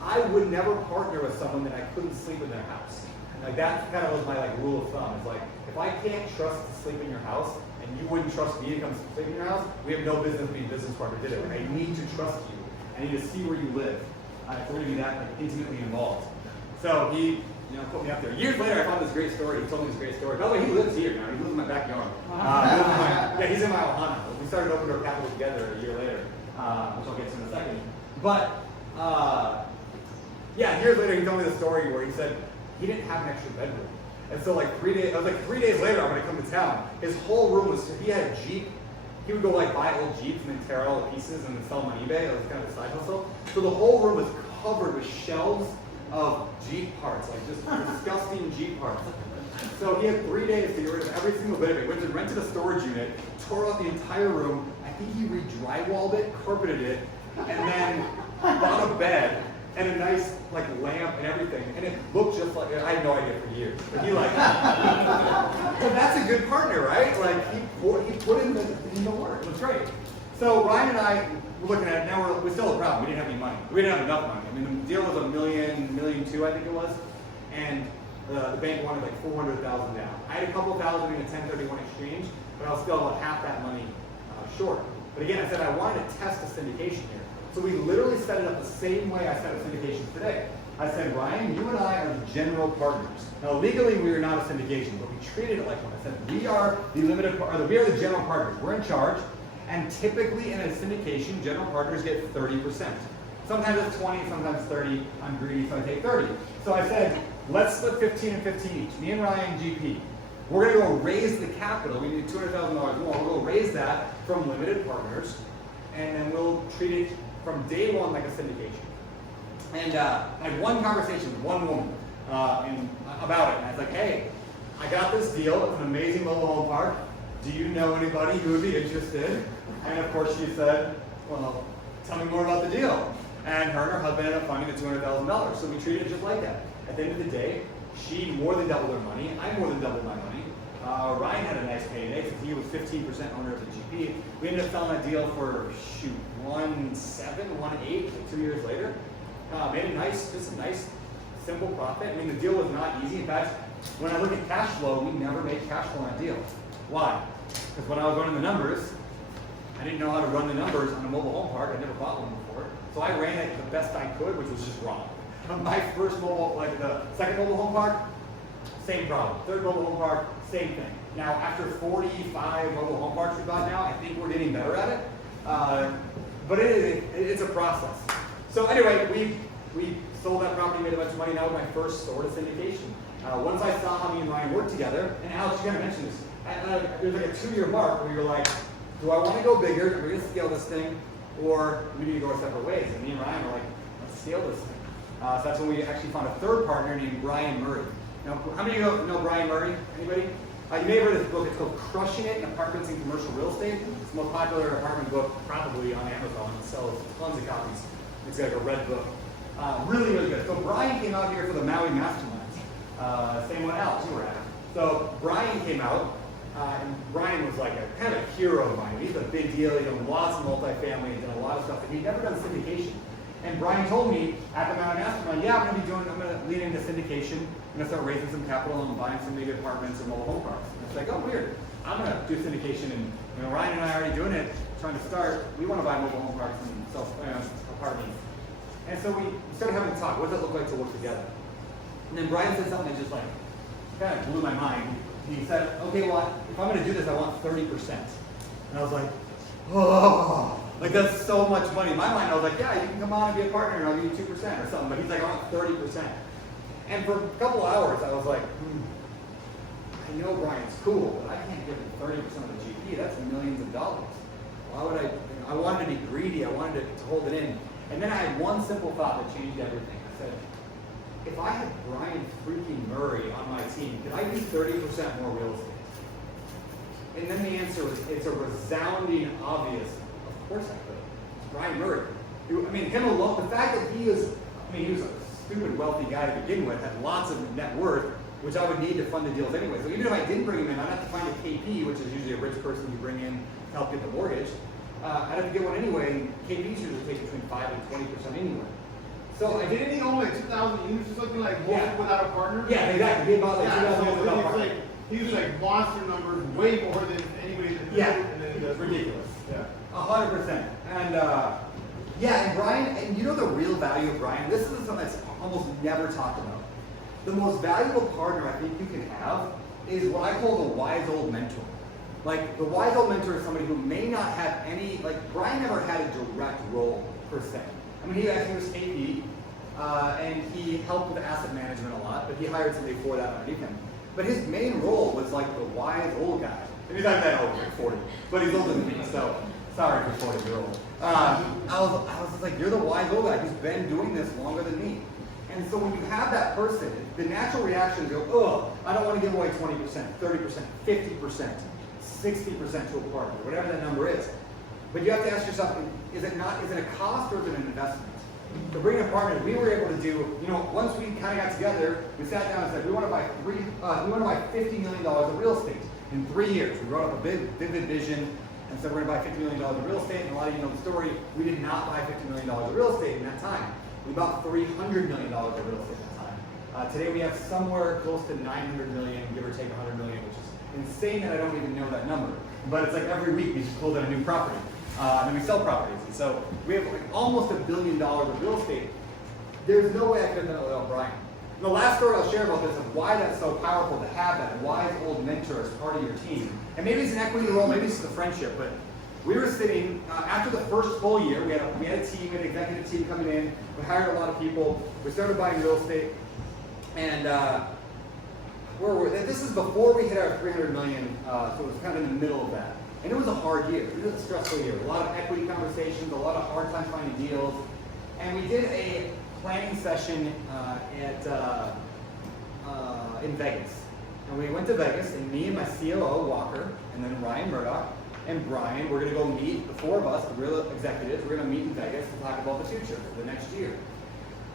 I would never partner with someone that I couldn't sleep in their house. Like, that kind of was my like rule of thumb. It's like, if I can't trust to sleep in your house, and you wouldn't trust me to come sleep in your house, we have no business being business partner did it. Like, I need to trust you. I need to see where you live. If we're gonna be that like intimately involved. So he, put me up there. Years later, I found this great story. He told me this great story. By the way, he lives here now. He lives in my backyard. He's in my Ohana. We started Open Door Capital together a year later, which I'll get to in a second. But years later, he told me the story where he said he didn't have an extra bedroom. And so like 3 days, I was like 3 days later, I'm gonna come to town. His whole room was, he had a Jeep. He would go like buy old Jeeps and then tear all the pieces and then sell them on eBay. It was kind of a side hustle. So the whole room was covered with shelves of Jeep parts, like just disgusting Jeep parts. So he had 3 days to get rid of every single bit of it. Went and rented a storage unit, tore out the entire room. I think he re-drywalled it, carpeted it, and then bought a bed and a nice like lamp and everything. And it looked just like, I had no idea for years. But he like, well, that's a good partner, right? Like he put in the work. It was great. So Ryan and I were looking at it. Now we still have a problem. We didn't have any money. We didn't have enough money. I mean, the deal was $1.2 million, I think it was. And the bank wanted like $400,000 down. I had a couple thousand in a 1031 exchange, but I was still about half that money short. But again, I said I wanted to test a syndication here. So we literally set it up the same way I set up syndications today. I said, Ryan, you and I are the general partners. Now legally we are not a syndication, but we treated it like one. I said, we are the general partners. We're in charge. And typically in a syndication, general partners get 30%. Sometimes it's 20, sometimes 30. I'm greedy, so I take 30. So I said, let's split 15 and 15 each. Me and Ryan, GP. We're gonna go raise the capital. We need $200,000 more. We'll go raise that from limited partners, and then we'll treat it from day one like a syndication. And I had one conversation with one woman about it. And I was like, hey, I got this deal. It's an amazing mobile home park. Do you know anybody who would be interested? And of course she said, well, tell me more about the deal. And her and her husband ended up funding the $200,000. So we treated it just like that. At the end of the day, she more than doubled her money. I more than doubled my money. Ryan had a nice payday since he was 15% owner of the GP. We ended up selling that deal for, 1.7, 1.8, like 2 years later. Made a nice, just a nice, simple profit. I mean, the deal was not easy. In fact, when I look at cash flow, we never made cash flow on a deal. Why? Because when I was running the numbers, I didn't know how to run the numbers on a mobile home park. I'd never bought one before. So I ran it the best I could, which was just wrong. My first mobile, like the second mobile home park, same problem. Third mobile home park, same thing. Now, after 45 mobile home parks we've got now, I think we're getting better at it. But it's a process. So anyway, we sold that property, made a bunch of money. That was my first sort of syndication. Once I saw how me and Ryan worked together, and Alex, you kind of mentioned this, there's like a 2-year mark where we were like, do I want to go bigger? We're going to scale this thing, or we need to go our separate ways. And me and Ryan were like, let's scale this thing. So that's when we actually found a third partner named Brian Murray. Now, how many of you know Brian Murray? Anybody? You may have read this book. It's called Crushing It in Apartments and Commercial Real Estate. It's the most popular apartment book probably on Amazon. It sells tons of copies. It's like a red book. Really, really good. So Brian came out here for the Maui Masterminds. Same one Alex, you were at. So Brian came out, and Brian was like a kind of a hero of mine. He's a big deal. He done lots of multifamily, done a lot of stuff, and he'd never done syndication. And Brian told me at the Maui Mastermind, yeah, I'm gonna lean into syndication. I'm gonna start raising some capital and buying some maybe apartments or mobile home parks. And it's like, oh, weird. I'm gonna do syndication, and Ryan and I are already doing it, trying to start. We want to buy mobile home parks and sell apartments. And so we started having a talk. What does it look like to work together? And then Brian said something that just like kind of blew my mind. He said, okay, well, if I'm gonna do this, I want 30%. And I was like, oh, like that's so much money. In my mind, I was like, yeah, you can come on and be a partner, and I'll give you 2% or something. But he's like, I want 30%. And for a couple hours, I was like, I know Brian's cool, but I can't give him 30% of the GP. That's millions of dollars. Why would I? I wanted to be greedy. I wanted to hold it in. And then I had one simple thought that changed everything. I said, if I had Brian freaking Murray on my team, could I do 30% more real estate? And then the answer was, it's a resounding obvious. Of course I could. Brian Murray. I mean, him alone. The fact that he was a stupid wealthy guy to begin with, had lots of net worth, which I would need to fund the deals anyway. So even if I didn't bring him in, I'd have to find a KP, which is usually a rich person you bring in to help get the mortgage. I'd have to get one anyway. KPs usually take between 5 and 20% anyway. So I Didn't he own like 2,000 units or something, like more without a partner? Yeah, exactly. He bought like 2,000 units without a partner. He was like monster numbers, way more than anybody that did. It's ridiculous. Yeah. 100%. And and Brian, and you know the real value of Brian? This is something that's almost never talked about. The most valuable partner I think you can have is what I call the wise old mentor. Like, the wise old mentor is somebody who may not have any, like, Brian never had a direct role, per se. I mean, he actually was KP, and he helped with asset management a lot, but he hired somebody for that underneath him. But his main role was like the wise old guy. And he's not that old, like 40, but he's older than me, so sorry for 40-year-old. I was just like, you're the wise old guy who's been doing this longer than me. And so when you have that person, the natural reaction is go, oh, I don't want to give away 20%, 30%, 50%, 60% to a partner, whatever that number is. But you have to ask yourself, is it a cost or is it an investment? To bring a partner, we were able to do, once we kind of got together, we sat down and said, we want to buy $50 million of real estate in 3 years. We wrote up a big, vivid vision and said we're going to buy $50 million of real estate. And a lot of you know the story. We did not buy $50 million of real estate in that time. We bought $300 million of real estate at that time. Today we have somewhere close to $900 million, give or take $100 million, which is insane that I don't even know that number. But it's like every week we just close on a new property. And then we sell properties. And so we have like almost $1 billion of real estate. There's no way I could have done it without Brian. And the last story I'll share about this is why that's so powerful to have that wise old mentor as part of your team. And maybe it's an equity role, maybe it's just a friendship, but we were sitting, after the first full year, we had a team, an executive team coming in, we hired a lot of people, we started buying real estate, and this is before we hit our 300 million, so it was kind of in the middle of that. And it was a hard year, it was a stressful year, a lot of equity conversations, a lot of hard time finding deals, and we did a planning session in Vegas. And we went to Vegas, and me and my COO, Walker, and then Ryan Murdoch, and Brian, we're going to go meet, the four of us, the real executives, we're going to meet in Vegas to talk about the future for the next year.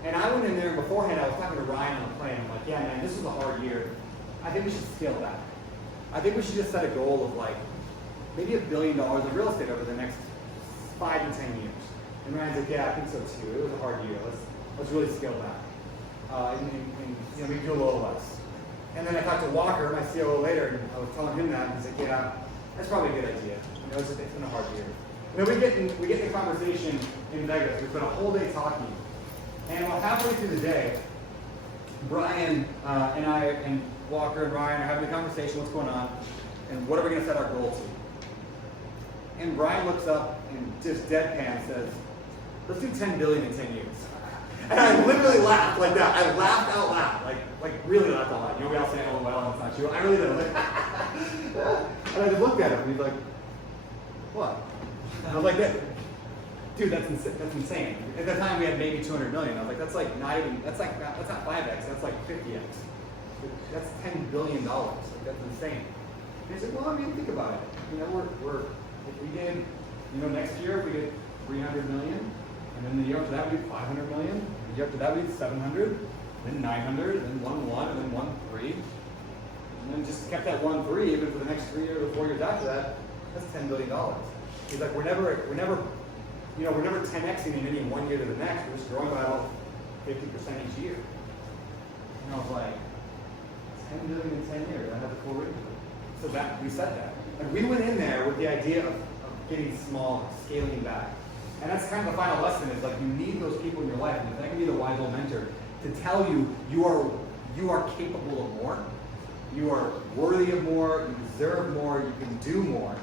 And I went in there beforehand, I was talking to Ryan on the plane, I'm like, yeah man, this was a hard year. I think we should scale back. I think we should just set a goal of like, maybe $1 billion of real estate over the next 5 to 10 years. And Ryan's like, yeah, I think so too. It was a hard year. Let's really scale back. And maybe do a little less. And then I talked to Walker, my COO, later, and I was telling him that, and he's like, yeah, that's probably a good idea. It's been a hard year. And then we get in the conversation in Vegas. We spent a whole day talking. And about halfway through the day, Brian and I and Walker and Ryan are having a conversation, what's going on, and what are we going to set our goal to? And Brian looks up and just deadpan says, let's do 10 billion in 10 years. And I literally laughed like that. I laughed out loud, like really laughed out loud. We all say, oh well, it's not true. I really did. And I just looked at him and he's like, what? And I was like, dude, that's insane. At the time we had maybe 200 million. I was like, that's like not even, that's not 5x, that's like 50x. That's $10 billion. Like, that's insane. And he said, well, I mean, think about it. If we did, next year if we did 300 million, and then the year after that we did 500 million, the year after that we did 700, then 900, then 1.1, and then 1.3, and then just kept that 1.3 even for the next 3 years or 4 years after that. That's $10 billion. He's like, we're never you know, we're never 10xing in any one year to the next. We're just growing by about 50% each year. And I was like, 10 billion in 10 years. I have the full rate. So that we said that. Like we went in there with the idea of getting small, scaling back. And that's kind of the final lesson is like you need those people in your life, and that can be the wise old mentor, to tell you you are capable of more, you are worthy of more, you deserve more, you can do more.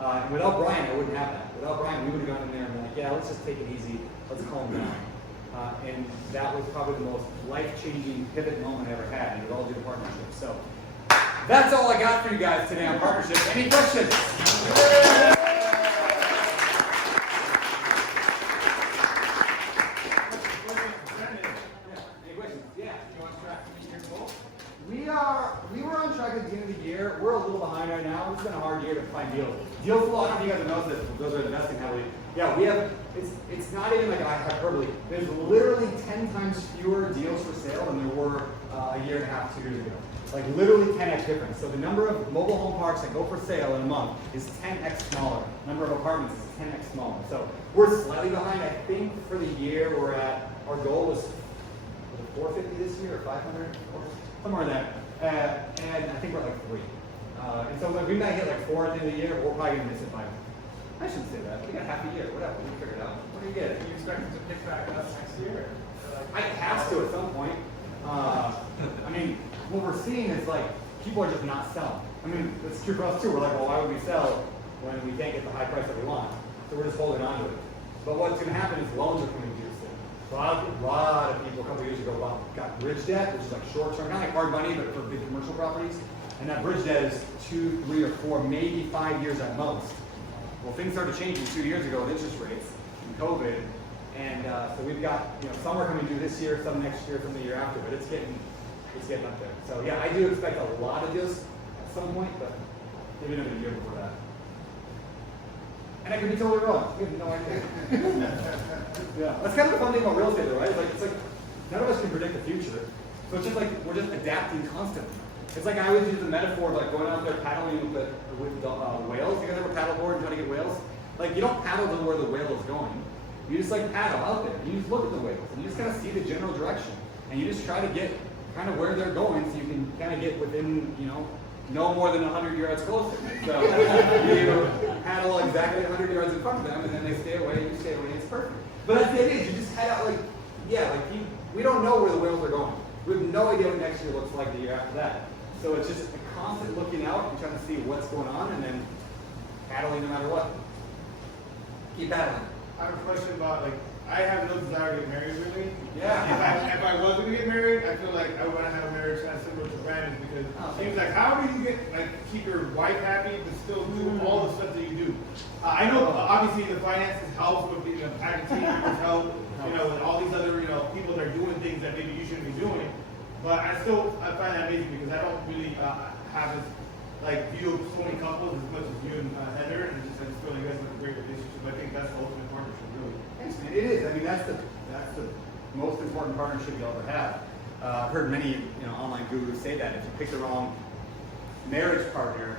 And without Brian, I wouldn't have that. Without Brian, we would have gone in there and been like, yeah, let's just take it easy, let's calm down. And that was probably the most life-changing pivot moment I ever had, and it was all due to partnership. So that's all I got for you guys today on partnership. Any questions? We were on track at the beginning of the year. We're a little behind right now. It's been a hard year to find deals. Deal flow, I don't know if you guys have noticed this, those are investing heavily. Yeah, we have, it's not even like a hyperbole. There's literally 10 times fewer deals for sale than there were a year and a half, 2 years ago. Like literally 10x difference. So the number of mobile home parks that go for sale in a month is 10x smaller. Number of apartments is 10x smaller. So we're slightly behind. I think for the year we're at, our goal was 450 this year or 500, somewhere in there. And I think we're at like 3. And so like, we might hit like 4 at the end of the year, but we're probably gonna miss it by, I shouldn't say that. We got half a year, whatever, we figured it out. What do you get? Do you expect it to pick back up next year? I have to at some point. I mean, what we're seeing is like, people are just not selling. I mean, it's true for us too. We're like, well, why would we sell when we can't get the high price that we want? So we're just holding on to it. But what's gonna happen is loans are coming due soon. So a lot of people a couple years ago got bridge debt, which is like short-term, not like hard money, but for big commercial properties. And that bridge debt is 2, 3, or 4, maybe 5 years at most. Well, things started changing 2 years ago with interest rates and COVID. And so we've got, you know, some are coming due this year, some next year, some the year after, but it's getting up there. So yeah, I do expect a lot of deals at some point, but maybe another year before that. And I could be totally wrong. We have no idea. Yeah, that's kind of the fun thing about real estate, though, right? It's like none of us can predict the future, so it's just like we're just adapting constantly. It's like I always use the metaphor of like going out there paddling with whales. You guys ever paddleboard and try to get whales? Like you don't paddle to where the whale is going. You just like paddle out there. You just look at the whales and you just kind of see the general direction, and you just try to get kind of where they're going, so you can kind of get within, you know, no more than 100 yards closer. So you paddle exactly 100 yards in front of them, and then they stay away, you stay away, and it's perfect. But that's the idea, you just head out like, yeah, like we don't know where the whales are going. We have no idea what next year looks like the year after that. So it's just a constant looking out and trying to see what's going on, and then paddling no matter what. Keep paddling. I have a question about, like, I have no desire to get married, really. Yeah. If I was going to get married, I feel like I would want to have a marriage kind of similar to Brandon's, because it seems like, how do you get, like, keep your wife happy but still do all the stuff that you do? I know, obviously, the finances help with, you know, having teachers help, you know, and all these other, you know, people that are doing things that maybe you shouldn't be doing. But I find that amazing, because I don't really have this, like, view of so many couples as much as you and Heather, and I just feel like you guys have a great relationship. I think that's the ultimate partnership, really. Thanks, man. It is. I mean, that's the most important partnership you'll ever have. I've heard many, you know, online gurus say that if you pick the wrong marriage partner,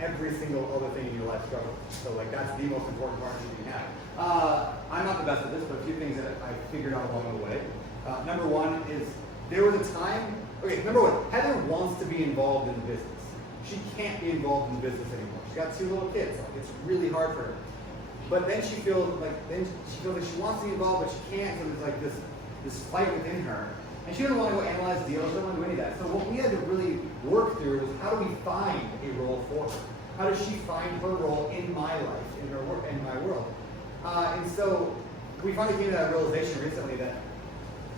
every single other thing in your life struggles. So, like, that's the most important partnership you can have. I'm not the best at this, but a few things that I figured out along the way. Number one is there was a time. Okay, number one, Heather wants to be involved in the business. She can't be involved in the business anymore. She's got 2 little kids. Like, it's really hard for her. But then she feels like she wants to be involved, but she can't. So there's like this fight within her, and she doesn't want to go analyze deals. Doesn't want to do any of that. So what we had to really work through was how do we find a role for her? How does she find her role in my life, in her work, in my world? And so we finally came to that realization recently that,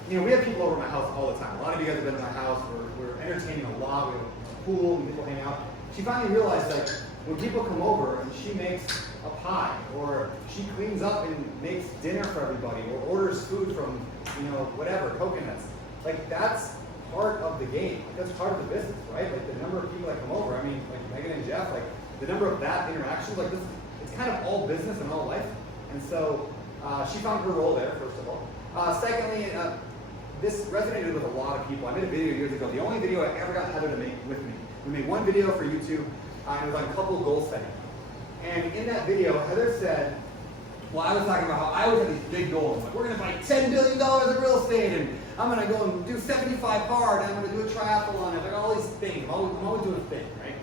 you know, we have people over at my house all the time. A lot of you guys have been to my house. We're entertaining a lot. We have a pool and people hang out. She finally realized that when people come over and she makes a pie, or she cleans up and makes dinner for everybody, or orders food from, you know, whatever, coconuts, like that's part of the game. Like, that's part of the business, right? Like the number of people that come over, I mean, like Megan and Jeff, like the number of that interactions, like this, it's kind of all business and all life. And so she found her role there, first of all. Secondly, this resonated with a lot of people. I made a video years ago, the only video I ever got Heather to make with me. We made one video for YouTube, and it was on couple goal setting. And in that video, Heather said, Well, I was talking about how I always had these big goals. Like, we're going to buy $10 billion in real estate, and I'm going to go and do 75 hard, and I'm going to do a triathlon, and like all these things. I'm always doing a thing, right?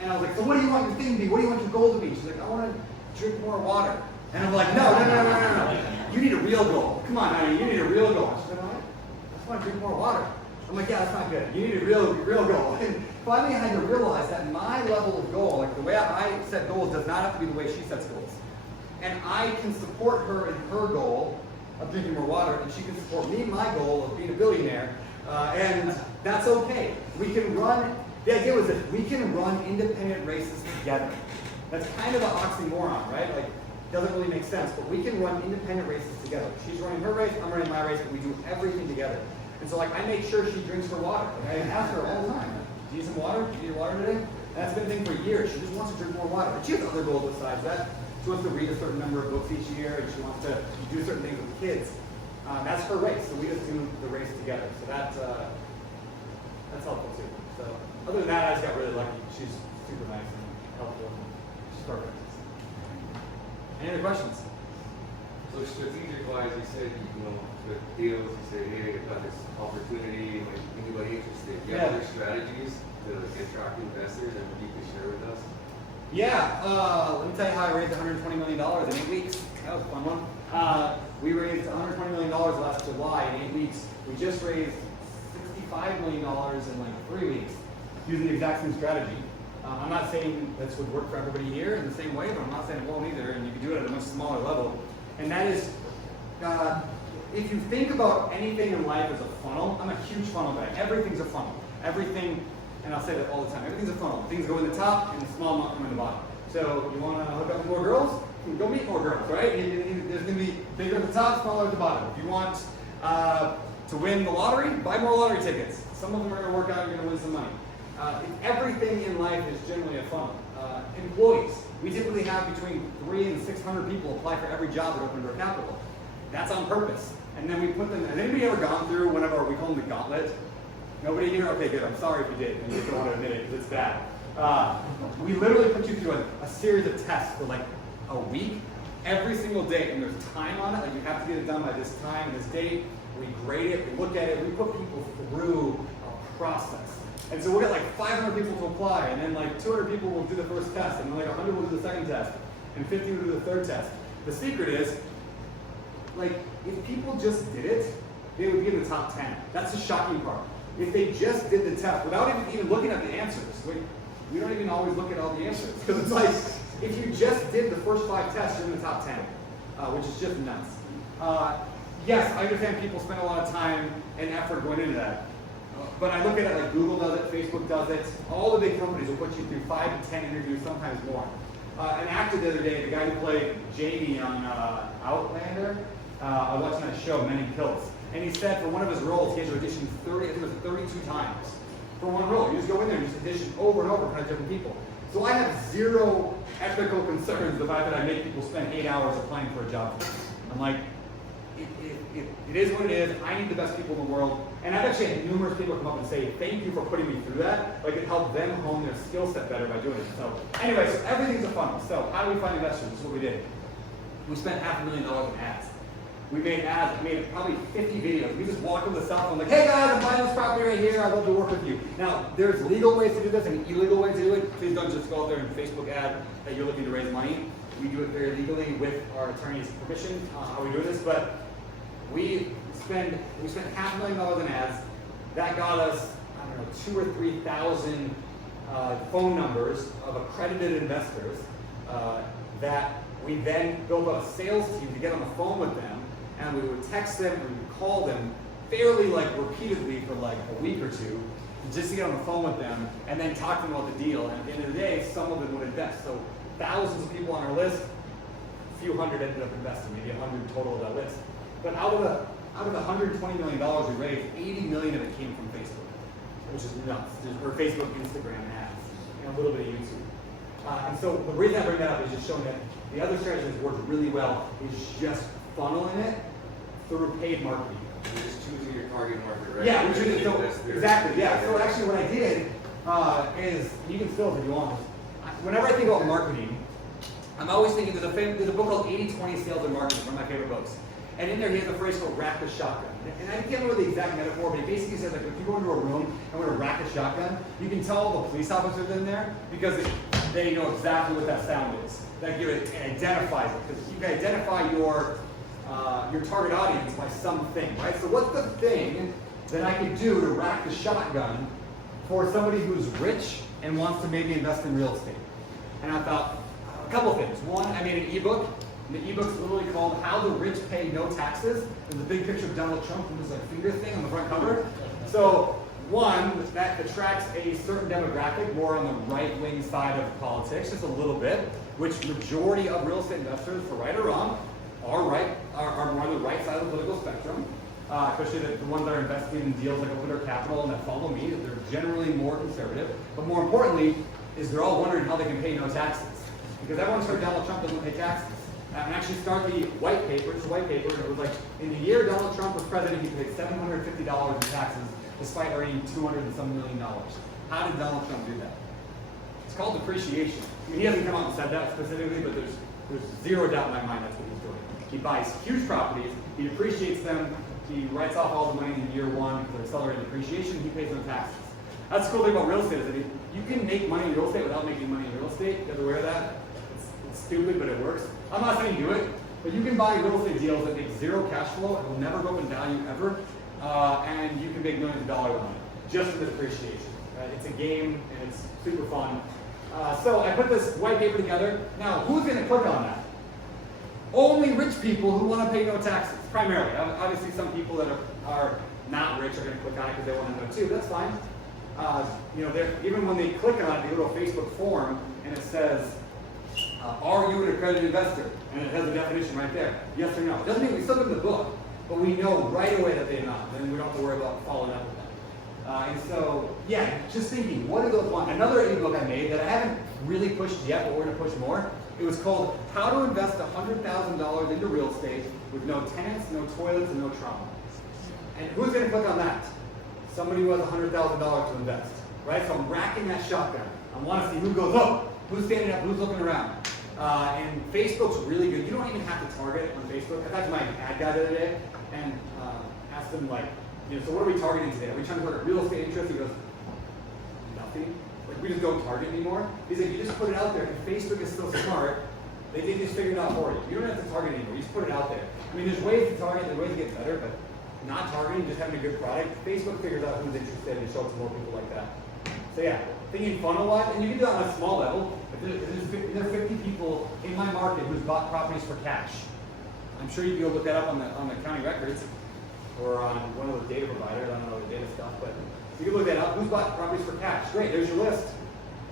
And I was like, so what do you want your thing to be? What do you want your goal to be? She's like, I want to drink more water. And I'm like, no. You need a real goal. Come on, honey, you need a real goal. She's like, all right, I just want to drink more water. I'm like, yeah, that's not good. You need a real goal. And finally, I had to realize that my level of goal, like the way I set goals, does not have to be the way she sets goals. And I can support her in her goal of drinking more water, and she can support me in my goal of being a billionaire, and that's okay. We can run, the idea was that we can run independent races together. That's kind of an oxymoron, right? Like, doesn't really make sense, but we can run independent races together. She's running her race, I'm running my race, and we do everything together. And so, like, I make sure she drinks her water. Like, I ask her all the time, do you need some water? Do you need water today? And that's been a thing for years. She just wants to drink more water. But she has other goals besides that. She wants to read a certain number of books each year, and she wants to do certain things with the kids. That's her race, so we just do the race together. So that's helpful too. So other than that, I just got really lucky. She's super nice and helpful. She's perfect. Any other questions? So strategic-wise, you said, with deals, you said, hey, I got this opportunity, like anybody interested? Do you have other strategies to attract investors and what you can share with us? Yeah, let me tell you how I raised $120 million in 8 weeks. That was a fun one. We raised $120 million last July in 8 weeks. We just raised $65 million in like 3 weeks using the exact same strategy. I'm not saying this would work for everybody here in the same way, but I'm not saying it won't either, and you can do it at a much smaller level. And that is, if you think about anything in life as a funnel, I'm a huge funnel guy. Everything's a funnel. Everything, and I'll say that all the time, everything's a funnel. Things go in the top and the small amount come in the bottom. So you want to hook up with more girls? Go meet more girls, right? There's going to be bigger at the top, smaller at the bottom. If you want to win the lottery, buy more lottery tickets. Some of them are going to work out, you're going to win some money. Everything in life is generally a funnel. Employees, we typically have between 300 and 600 people apply for every job at Open Door Capital. That's on purpose. And then we put them, has anybody ever gone through one of our, we call them the gauntlet? Nobody here? Okay, good. I'm sorry if you did, and you don't want to admit it because it's bad. We literally put you through a series of tests for like a week, every single day, and there's time on it. Like you have to get it done by this time, this date. We grade it, we look at it, we put people through a process. And so we'll get like 500 people to apply, and then like 200 people will do the first test, and then like 100 will do the second test, and 50 will do the third test. The secret is, like, if people just did it, they would be in the top 10. That's the shocking part. If they just did the test without even looking at the answers, like, we don't even always look at all the answers, because it's like, if you just did the first 5 tests, you're in the top 10, which is just nuts. Yes, I understand people spend a lot of time and effort going into that. But I look at it like Google does it, Facebook does it. All the big companies will put you through 5 to 10 interviews, sometimes more. An actor the other day, the guy who played Jamie on Outlander, I was watching that show, Men in Kilts. And he said for one of his roles, he had to audition 32 times for one role. You just go in there and just audition over and over, kind of different people. So I have zero ethical concerns the fact that I make people spend 8 hours applying for a job. I'm like, it is what it is. I need the best people in the world. And I've actually had numerous people come up and say, thank you for putting me through that. Like it helped them hone their skill set better by doing it. So anyway, so everything's a funnel. So how do we find investors? This is what we did. We spent $500,000 in ads. We made ads, we made probably 50 videos. We just walked with the cell phone like, hey guys, I'm buying this property right here. I'd love to work with you. Now, there's legal ways to do this and illegal ways to do it. Please don't just go out there and Facebook ad that you're looking to raise money. We do it very legally with our attorney's permission, how we do this. But we spent $500,000 in ads. That got us, I don't know, 2,000 or 3,000 phone numbers of accredited investors that we then built up a sales team to get on the phone with them, and we would text them and we would call them fairly like repeatedly for like a week or two, just to get on the phone with them and then talk to them about the deal. And at the end of the day, some of them would invest. So thousands of people on our list, a few hundred ended up investing, maybe 100 total of that list. But out of the $120 million we raised, 80 million of it came from Facebook, which is nuts. Or Facebook, Instagram ads, and a little bit of YouTube. And so the reason I bring that up is just showing that the other strategy that's worked really well is just funneling it through paid marketing. You're just choosing your target market, right? Yeah, exactly. Yeah. So actually, what I did is, you can still if you want. Whenever I think about marketing, I'm always thinking, there's a book called 80-20 Sales and Marketing, one of my favorite books. And in there he has a phrase called rack the shotgun. And I can't remember the exact metaphor, but he basically says, like, if you go into a room and want to rack a shotgun, you can tell all the police officers in there because they know exactly what that sound is. That it identifies it, because you can identify your target audience by something, right? So what's the thing that I could do to rack the shotgun for somebody who's rich and wants to maybe invest in real estate? And I thought, a couple of things. One, I made an ebook. And the ebook's literally called How the Rich Pay No Taxes. There's a big picture of Donald Trump with this like finger thing on the front cover. So one, that attracts a certain demographic, more on the right-wing side of politics, just a little bit, which majority of real estate investors, for right or wrong, are more on the right side of the political spectrum. Especially the ones that are investing in deals like Open Door Capital and that follow me, they're generally more conservative. But more importantly, is they're all wondering how they can pay no taxes. Because everyone's heard Donald Trump doesn't pay taxes. And actually start the white paper, it's a white paper, and it was like, in the year Donald Trump was president, he paid $750 in taxes, despite earning $200 and some million. How did Donald Trump do that? It's called depreciation. I mean, he hasn't come out and said that specifically, but there's zero doubt in my mind that's what he's doing. He buys huge properties, he depreciates them, he writes off all the money in year one for accelerated depreciation, he pays no taxes. That's the cool thing about real estate is that you can make money in real estate without making money in real estate. You guys aware of that? It's stupid, but it works. I'm not saying do it, but you can buy real estate deals that make zero cash flow and will never go up in value ever, and you can make millions of dollars on it, just for the depreciation. Right? It's a game, and it's super fun. So I put this white paper together. Now, who's going to click on that? Only rich people who want to pay no taxes, primarily. Obviously, some people that are not rich are going to click on it because they want to know too. That's fine. Even when they click on it, they go to a Facebook form, and it says, are you an accredited investor? And it has a definition right there. Yes or no. It doesn't mean we still give them the book, but we know right away that they're not. Then we don't have to worry about following up with them. And so, yeah, just thinking, what do those want? Another ebook I made that I haven't really pushed yet, but we're going to push more. It was called How to Invest $100,000 into Real Estate with No Tenants, No Toilets, and No Trauma. And who's going to click on that? Somebody who has $100,000 to invest, right? So I'm racking that shotgun. I want to see who goes up, who's standing up, who's looking around. And Facebook's really good. You don't even have to target on Facebook. I talked to my ad guy the other day and asked him, like, so what are we targeting today? Are we trying to target real estate interest? He goes, nothing. Like, we just don't target anymore. He's like, you just put it out there. And Facebook is so smart, they just figure it out for you. You don't have to target anymore. You just put it out there. I mean, there's ways to target, there's ways to get better, but not targeting, just having a good product. Facebook figures out who's interested and shows more people like that. So yeah, thinking funnel-wise, and you can do that on a small level. If there are 50 people in my market who's bought properties for cash. I'm sure you can go look that up on the county records or on one of the data providers. I don't know the data stuff, but you can look that up. Who's bought properties for cash? Great, there's your list.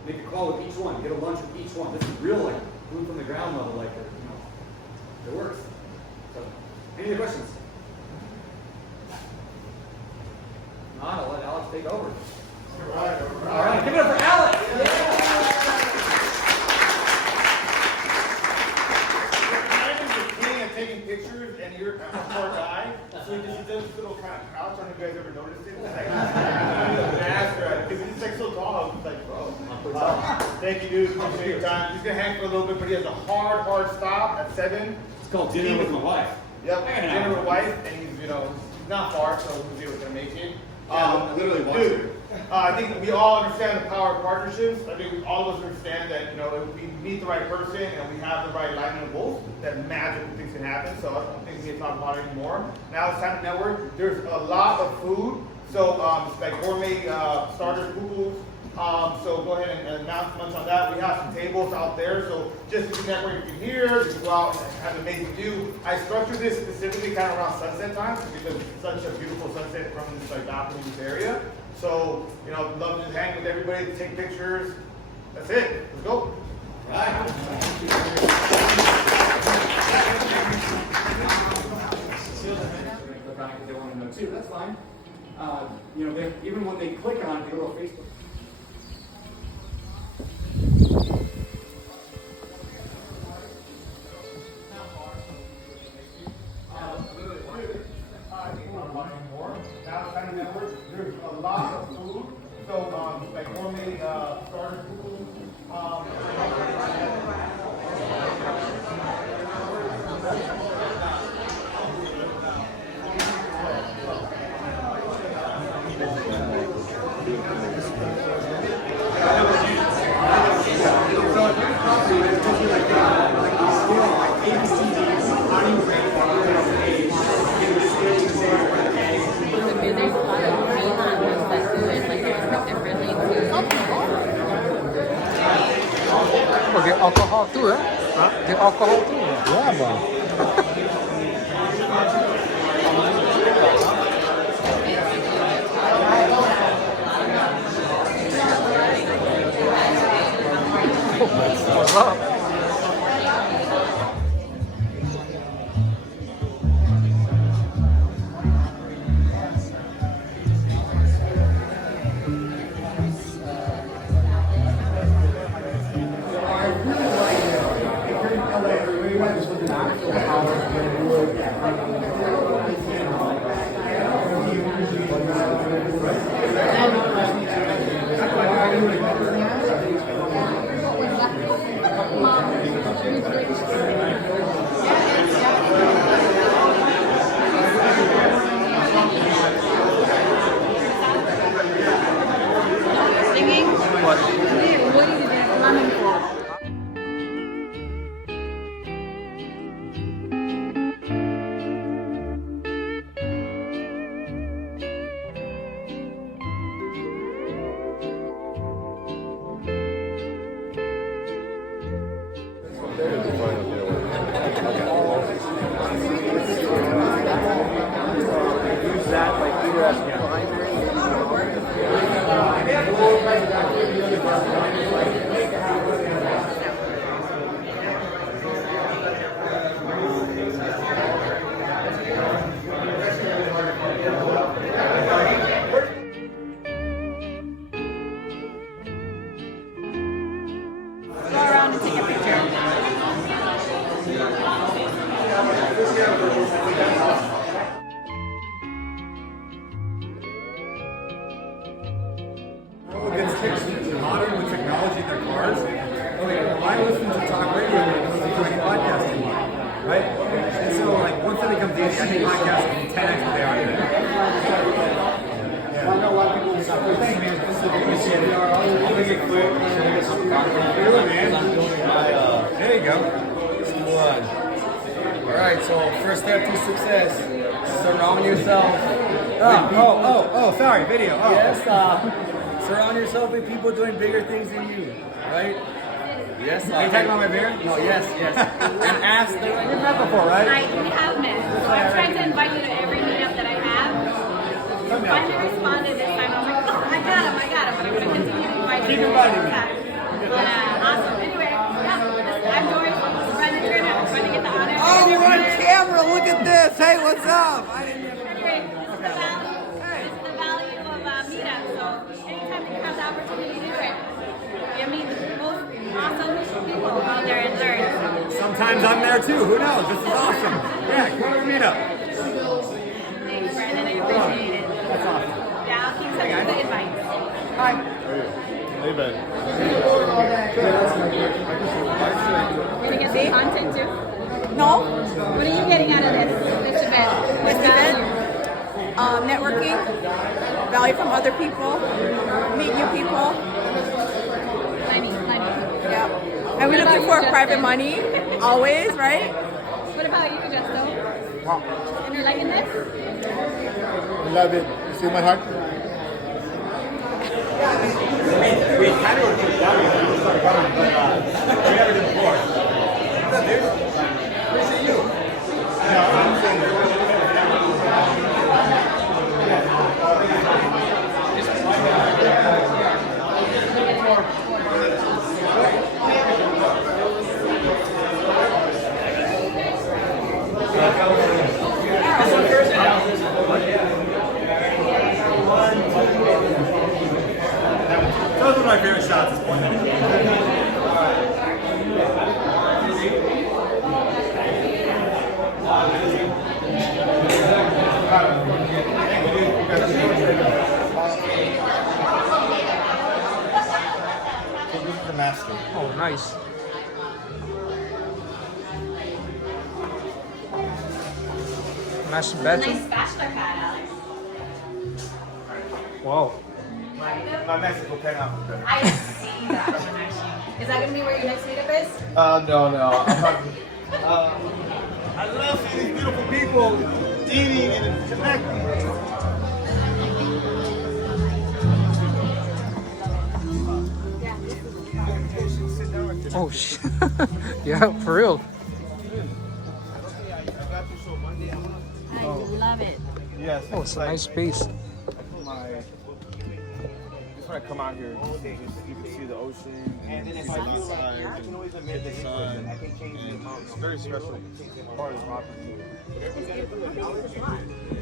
Make a call with each one. Get a lunch with each one. This is real, like, food from the ground level, like, it works. So, any other questions? Not, I'll let Alex take over. All right, give it up for Alex. Taking pictures, and you're a poor guy, so he just does this little kind of crouch. I don't know if you guys ever noticed it. It's like, because he's like so tall. I was like, bro. Thank you, dude. Appreciate your time. He's gonna hang for a little bit, but he has a hard stop at 7. It's called Dinner with My Wife. Yep, Dinner with Wife, and he's not far, so we'll be able to make it. I literally watched it. I think we all understand the power of partnerships. I think all of us understand that, if we meet the right person and we have the right alignment of both, that magical things can happen. So I don't think we need to talk about it anymore. Now it's time to network. There's a lot of food. So like gourmet starters, poo-poos. So go ahead and announce much on that. We have some tables out there. So just to network, you can hear, you can go out and have an amazing view. I structured this specifically kind of around sunset time because it's such a beautiful sunset from this balcony in this area. So, love to just hang with everybody, take pictures. That's it. Let's go. All right. They want to know too. That's fine. Even when they click on it, they go to Facebook. Now it's time to network. There's a lot of food. So like gourmet starters, food. The alcohol too. Yeah, man. What's up? Singing? What? What are you running for? Use that like either as Go around and take a picture. Gets kids modern with technology in their cars. Okay, why listen to talk radio when it comes to doing podcasting? Right? And so, like, once that becomes easy, I think podcasts can be 10x what they are today. I know a lot of people stop there. Thank you, man. This is a good shit. I'll make it quick. Should I get some content? What are you doing, man? I'm building my, there you go. Alright, so first step to success, surround yourself. Sorry, video. Oh. Yes, surround yourself with people doing bigger things than you, right? Yes. Are you talking about my beer? No, yes. And ask them. You've met before, right? We have met. So I've tried to invite you to every meetup that I have. You finally responded this time. I was like, oh, I got him. But I'm going to continue to invite you. Keep inviting me. Awesome. Anyway, I'm Doris. Brandon Turner. I'm trying to get the honor. Oh, we're on camera. Look at this. Hey, what's up? Anyway, this is the value of Meetup. So anytime you have the opportunity to do it, you meet the most awesome people out there and learn. Sometimes I'm there too. Who knows? This is awesome. Yeah, come to Meetup. Thanks, Brandon. I appreciate it. That's awesome. Yeah, I'll keep sending the invites. Hi. Hey, Ben. You're gonna get some content too? No, What are you getting out of this event? What's value? networking, value from other people, meet new people. Plenty. Yeah. And we What looking about for you, private Justin? money, always, right? What about you, Justo? Wow. And you're liking this? Love it. You see my heart? We kind of were put down before we started coming, but we never did before. What's up, dude? Appreciate you. I'm saying those are my favorite shots at this point. The master. Oh, nice. Nice bedroom. Nice bachelor pad, Alex. Wow. My Mexico pen off. I see that one actually. Is that gonna be where your next meetup is? No. I love seeing these beautiful people eating and connecting. Oh shit. Yeah, for real. I love it. Yes. Oh, it's a nice space. Just when I come out here, you can see the ocean. And then if I do like here, I can always admit the sun. I can change the amount. It's very special part of the property.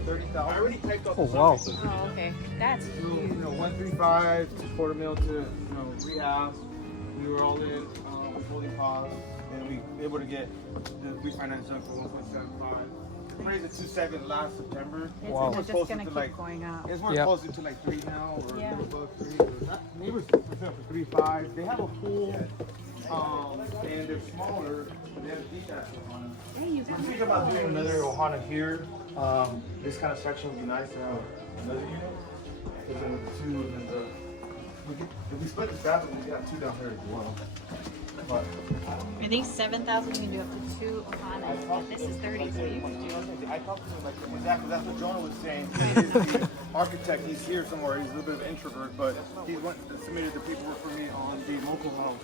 30,000. I already picked up. Oh wow. Oh, okay. That's huge. 135 to quarter mil to rehab. We were all in with holding costs, and we were able to get the refinance done for 1.75. Raised it 2.7 last September. Wow. It's just gonna keep going up. It's more Yeah. closer to like 3 now, or Yeah. a little above 3. Neighbors for 3.5. They have a pool, and they're smaller. They have a detached ohana. I'm thinking about doing another ohana here. This kind of section would be nice to have another unit. Because then with the 2 and then if we split this bathroom, we got 2 down here as well. But I think 7,000 you can do up to 2 ohanas, but this is 30, so you can do. I talked to him like exactly that's what Jonah was saying. He's the architect. He's here somewhere. He's a little bit of an introvert, but he went and submitted the paperwork for me on the local house.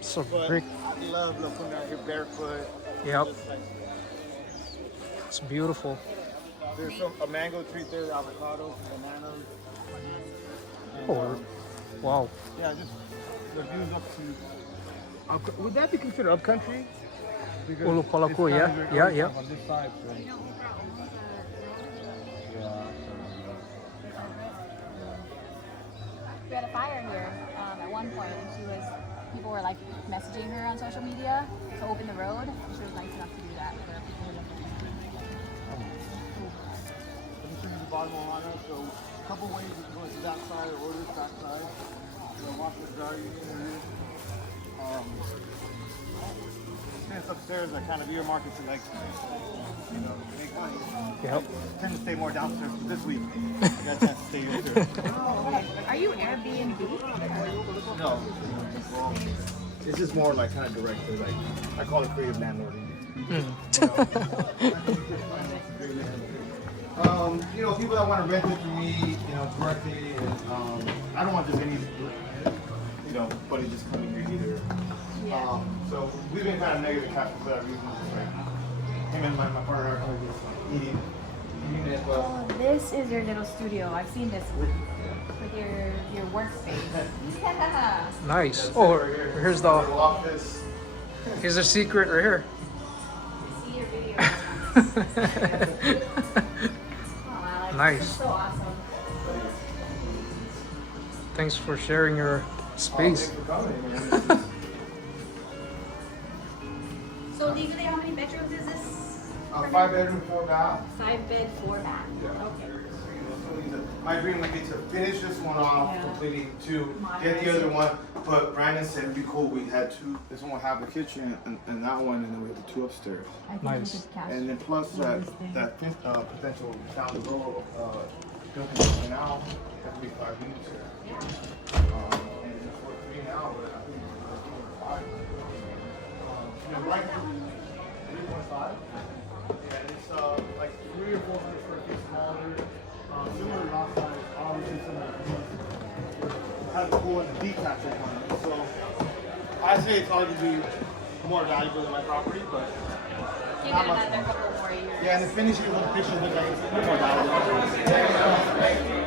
So But brick. I love coming out here barefoot. Yep. Just like, It's beautiful. there's a mango tree there, avocados, bananas. And, Oh wow. yeah, just the views up to. Would that be considered upcountry? Because Ulu it's Palaku, kind yeah, of very yeah, yeah. On this side, so. We had a fire here at one point, and people were like messaging her on social media to open the road. She was nice enough to do that for people who live Let me show you the bottom of Ohana. So a couple ways you can go to that side or this back side. Walk the garden here. Since upstairs I kind of earmark it to like, make money. Yep. I tend to stay more downstairs this week. I got a chance to stay upstairs. Are you Airbnb? No. Well, it's just more like kind of directly, like I call it creative landlording. People that want to rent it from me, directly, and I don't want just any, buddy just coming here either. Yeah. So we've been kind of negative cash for that reason. Like, him and my partner are kind of just eating it, but. Oh, this is your little studio. I've seen this with your workspace. Yeah. Nice. Oh, here's the Office. here's the secret right here. See your video. Oh, Nice. This is so awesome. Thanks for sharing your space. Thanks for coming. So legally, how many bedrooms is this? 5 bedroom, 4 bath. 5 bed, 4 bath. Yeah. Okay. My dream would be to finish this one off Yeah. completely, to get the other one. But Brandon said it'd be cool. We had 2. This one will have the kitchen and that one, and then we have the 2 upstairs. I think Nice. we should cash And then plus that fifth, potential down the road building something out. That could be 5 units here. And it's for 3 now, but I think it's 5. Right now, 3.5. Yeah, it's like 300 or 400 square feet smaller. Similar to last size, obviously similar to has a pool and a detached one. So I say it's probably going to be more valuable than my property, but Give it not much another more. couple more years. Yeah, and the finishing of the picture look like it's more valuable.